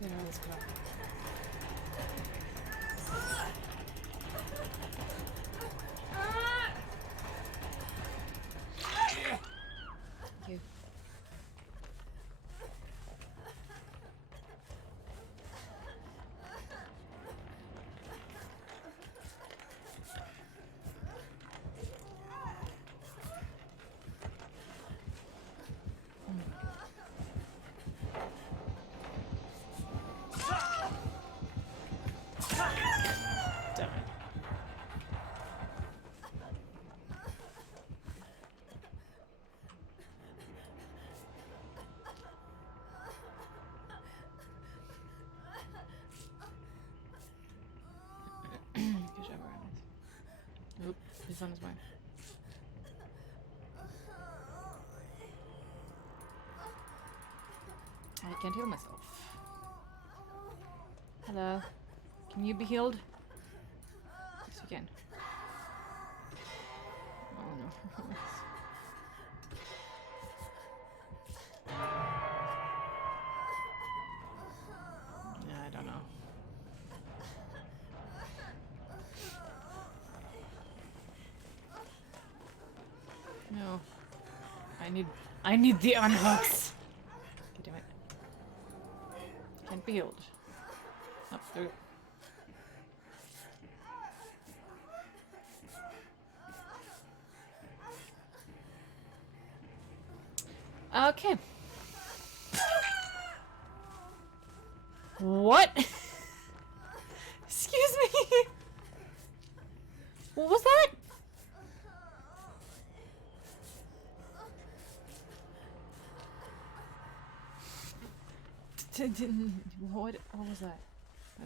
Get out of this crap. Thank you. Damn it. Good job, Aurelius. Oop, he's on his way. I can't heal myself. Hello. Can you be healed? Yes, you can. Oh no. Yeah, I don't know. No. I need the unhooks. God damn it. Can't be healed. Oh, there we go. Okay. What? Excuse me. What was that? What was that?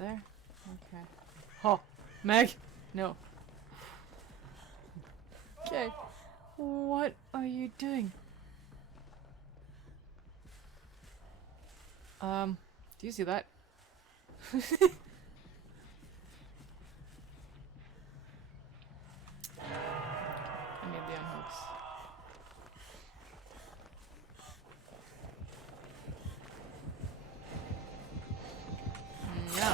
There? Okay. Oh, Meg! No. Okay. What are you doing? Do you see that? I need the unhooks. No.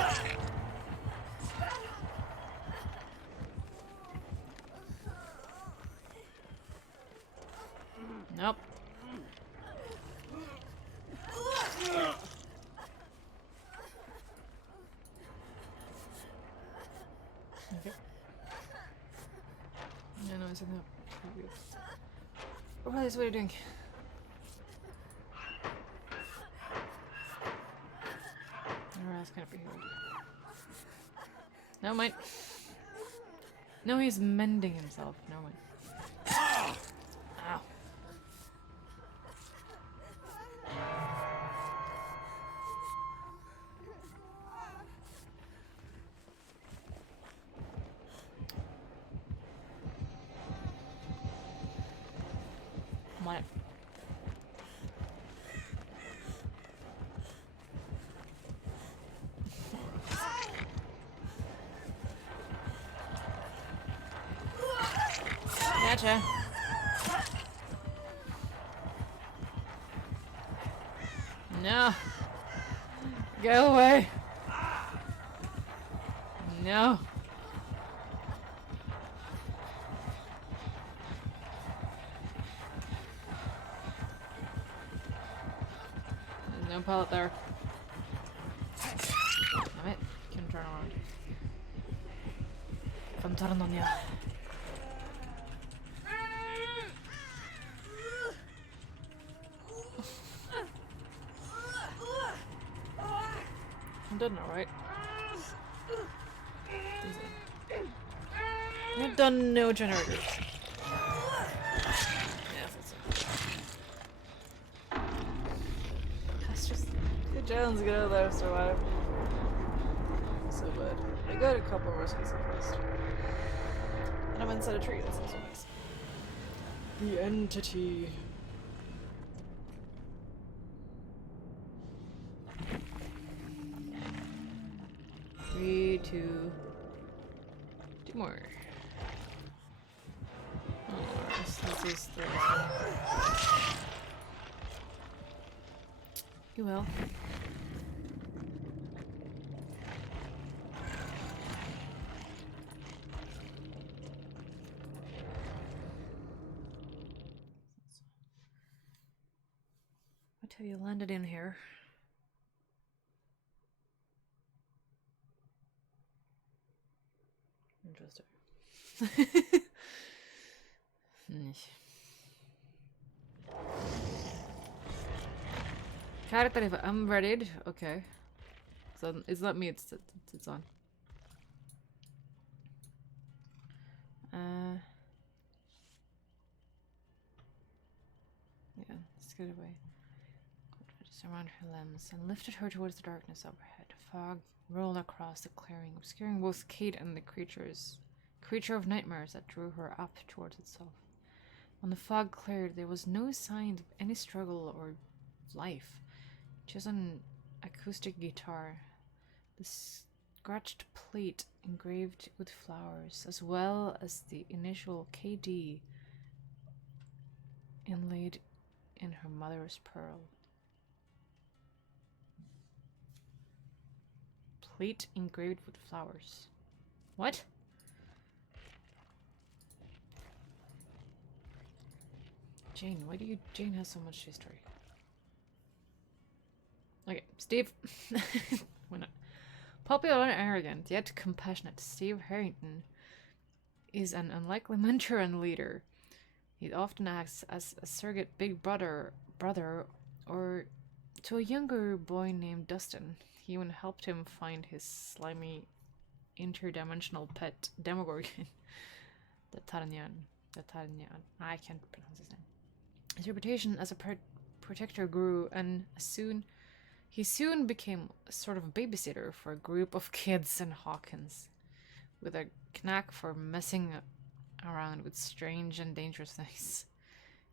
Nope. Okay. Yeah, no, it's in the... Aurelius, what are you doing? Aurelius can't be healed. No, mate. No, he's mending himself. No, mate. Ow. Come on. Gotcha. No. Go away. No. There's no pellet there. Damn it. Can turn around. I'm turning on you. I'm done now, right? I've done no generators. Yeah, that's it. That's just... Get Jones, get out of there, survive. so bad. I got a couple of rescues at least. And I'm inside a tree, that's also nice. The entity. 3, 2 more. Oh, let's just throw this one. You will. What have you landed in here? Interesting. Character if I'm ready. Okay. So it's not me, it's on. Yeah, let's get away. Just around her limbs and lifted her towards the darkness overhead. Fog rolled across the clearing, obscuring both Kate and the creature of nightmares that drew her up towards itself. When the fog cleared, there was no sign of any struggle or life. Just an acoustic guitar, the scratched plate engraved with flowers, as well as the initial KD inlaid in her mother's pearl. Plate engraved with flowers. What? Jane, why do you... Jane has so much history. Okay, Steve. Why not? Popular and arrogant, yet compassionate, Steve Harrington is an unlikely mentor and leader. He often acts as a surrogate big brother, or to a younger boy named Dustin. He even helped him find his slimy interdimensional pet Demogorgon. the Taranyan. I can't pronounce his name. His reputation as a protector grew, and he soon became a sort of babysitter for a group of kids in Hawkins, with a knack for messing around with strange and dangerous things.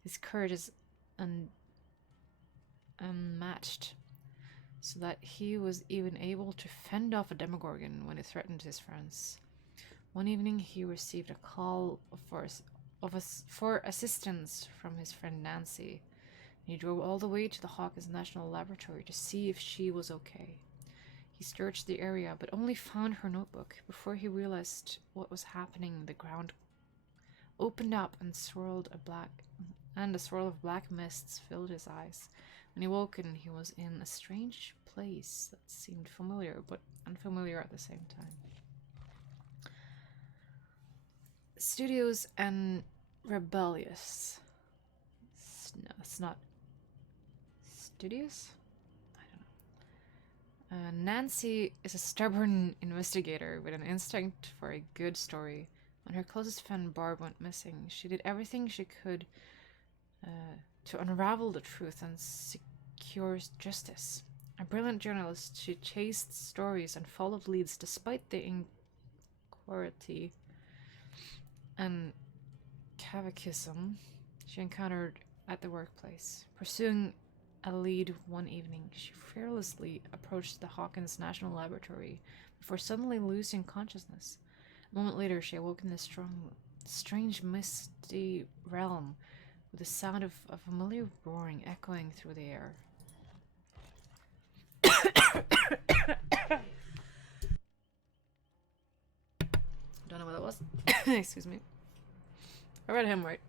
His courage is unmatched, so that he was even able to fend off a Demogorgon when it threatened his friends. One evening he received a call for assistance from his friend Nancy. He drove all the way to the Hawkins National Laboratory to see if she was okay. He searched the area, but only found her notebook. Before he realized what was happening, the ground opened up and a swirl of black mists filled his eyes. When he woke, he was in a strange place that seemed familiar, but unfamiliar at the same time. Studios and rebellious. No, it's not. Studios? I don't know. Nancy is a stubborn investigator with an instinct for a good story. When her closest friend Barb went missing, she did everything she could to unravel the truth and secure justice. A brilliant journalist, she chased stories and followed leads despite the inquietude and cavecism she encountered at the workplace. Pursuing a lead one evening, she fearlessly approached the Hawkins National Laboratory before suddenly losing consciousness. A moment later, she awoke in this strange, misty realm with the sound of a familiar roaring echoing through the air. Don't know what that was. Excuse me. I read him right.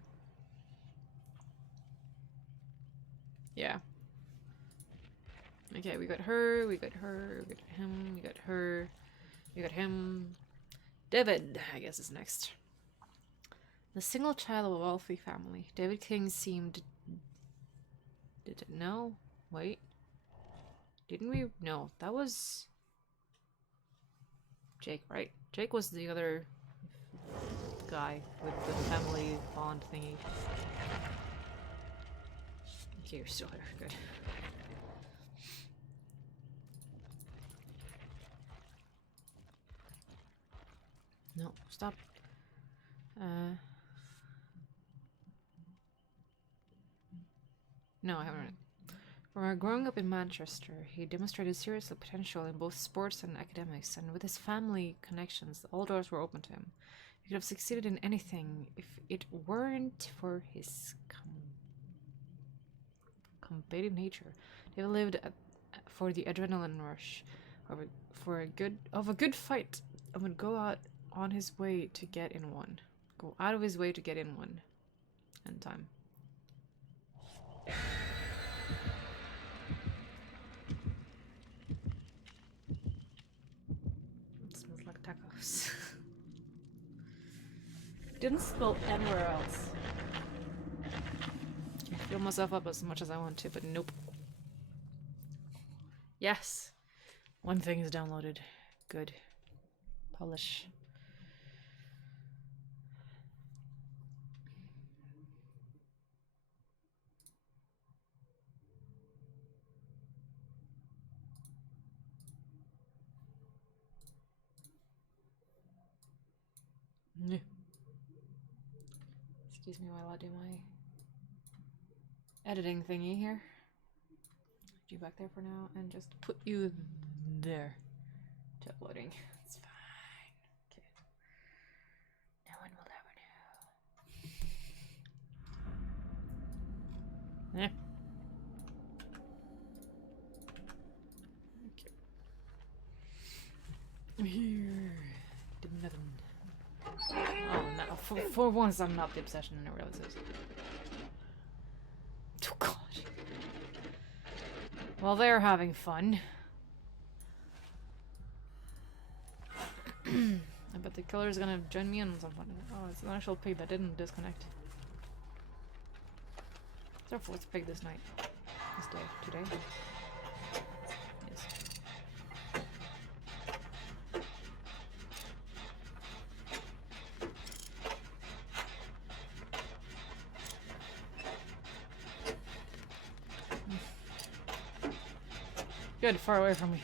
Yeah. Okay, we got her, we got her, we got him, we got her, we got him. David, I guess, is next. The single child of a wealthy family, David King seemed... No? Wait. Didn't we? No, that was... Jake, right? Jake was the other guy with the family bond thingy. Okay, you're still here. Good. No, stop. No, I haven't read it. From growing up in Manchester, he demonstrated serious potential in both sports and academics, and with his family connections, all doors were open to him. He could have succeeded in anything if it weren't for his combative nature. He lived for the adrenaline rush of a good fight, and would go out on his way to get in one. Go out of his way to get in one. End time. It smells like tacos. Didn't smell anywhere else. I fill myself up as much as I want to, but nope. Yes! One thing is downloaded. Good. Publish. Excuse me while I do my editing thingy here. Put you back there for now and just put you there to uploading. It's fine. Okay. No one will ever know. Yeah. Okay. Here. Did nothing. Oh no! For once, I'm not the obsession, and I realize this. Oh god. Well, they're having fun. I bet the killer's gonna join me in some fun. Oh, it's an actual pig that didn't disconnect. It's our fourth pig this night. This day. Today. Yes. Good, far away from me.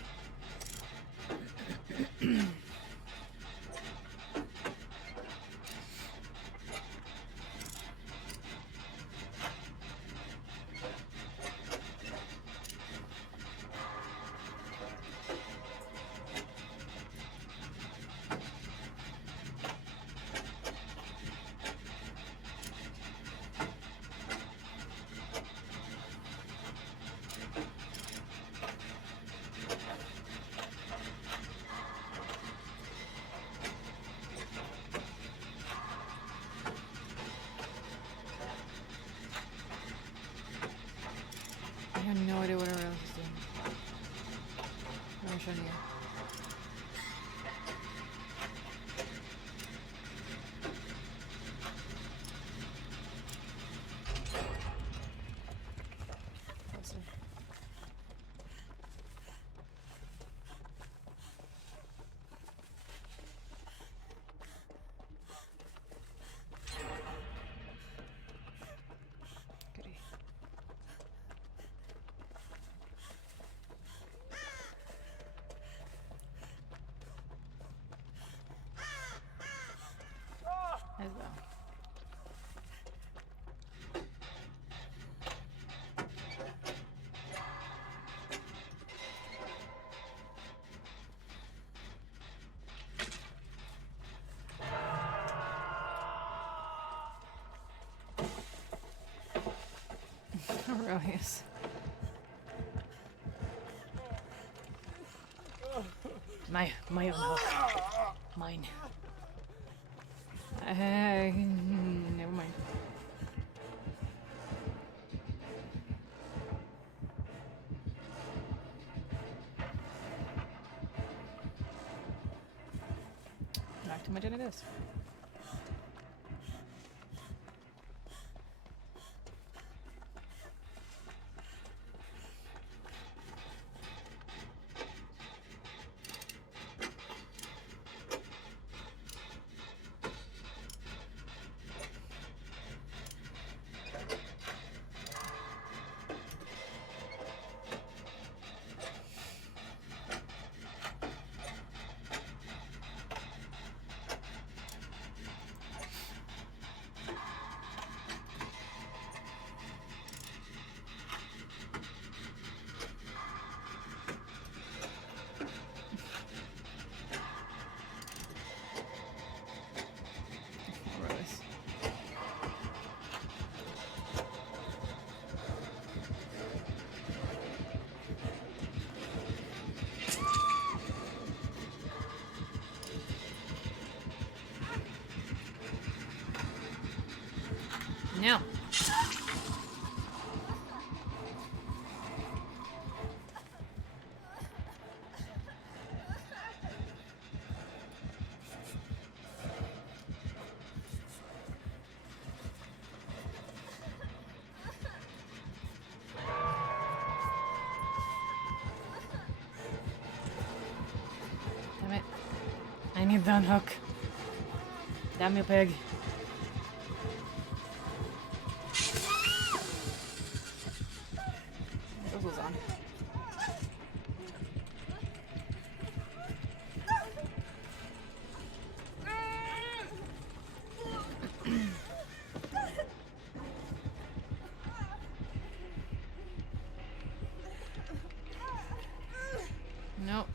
I have no idea what Aurelius is doing. I'm showing you. Closer. Goody. As well. Aurelius. My own hook. Mine. Never mind. Back to my dinner this. No. Damn it. I need that hook. Damn you, pig. This was on. Nope.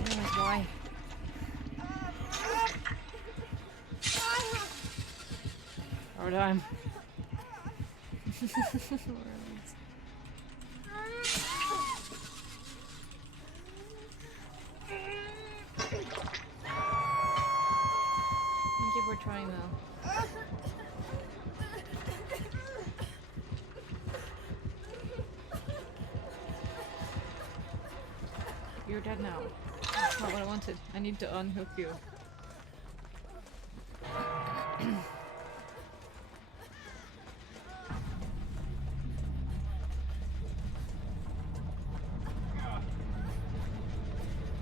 I realize why. Our time. Thank you for trying though. You're dead now. That's not what I wanted. I need to unhook you.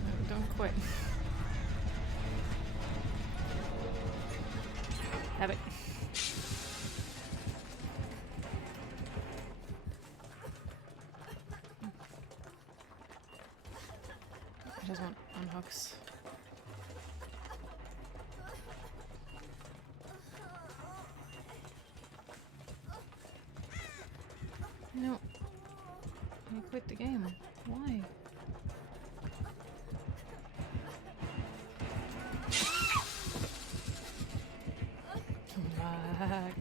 No, don't quit. Have it. I just want unhooks. No. I quit the game. Why? Come back.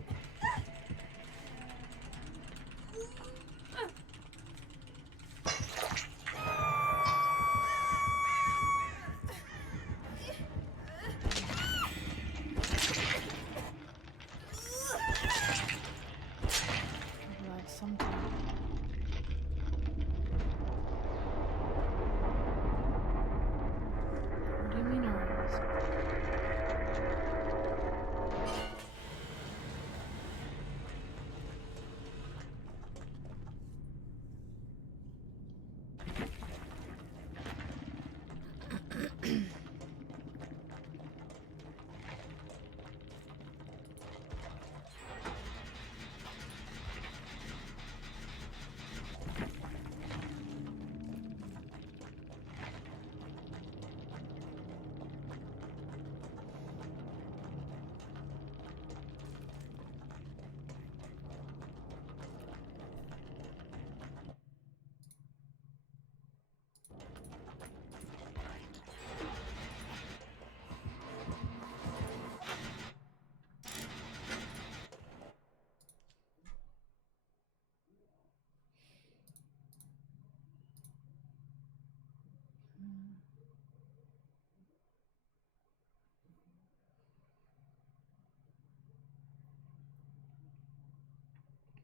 Like something. What do you mean, Aurelius?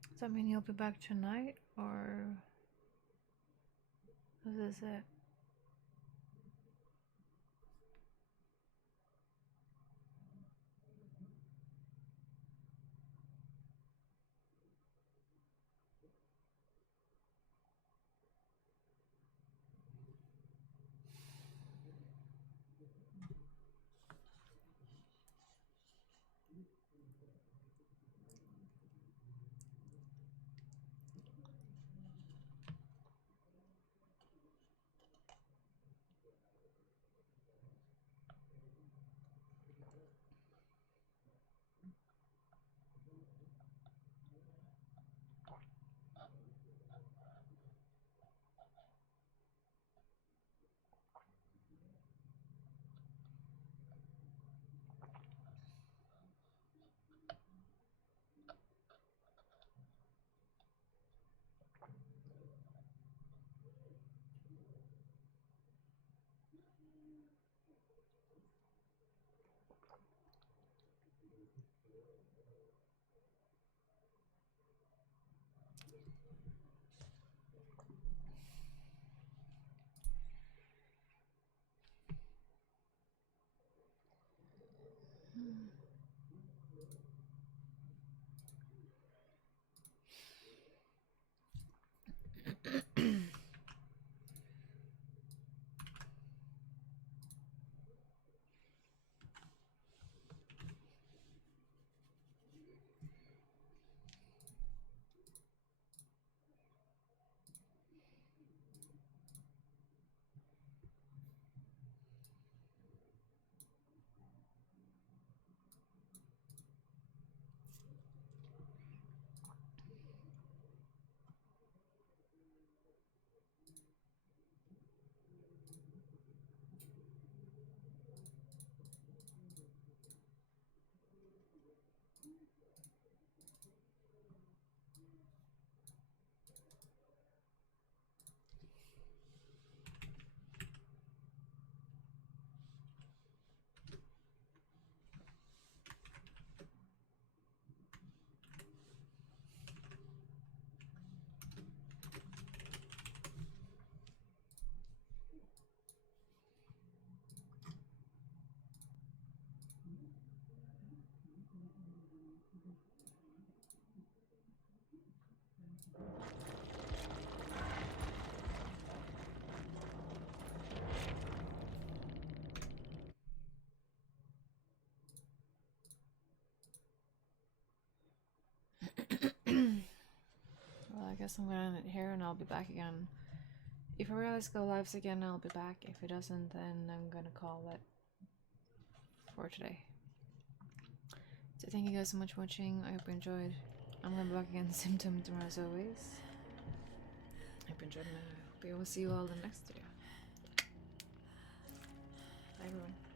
Does that mean you'll be back tonight, or is this it? guess I'm gonna end it here and I'll be back again. If Aurelius go lives again, I'll be back. If it doesn't, then I'm gonna call it for today. So thank you guys so much for watching. I hope you enjoyed. I'm gonna be back again Symptom tomorrow as always. I hope you enjoyed and I hope I will see you all in the next video. Bye everyone.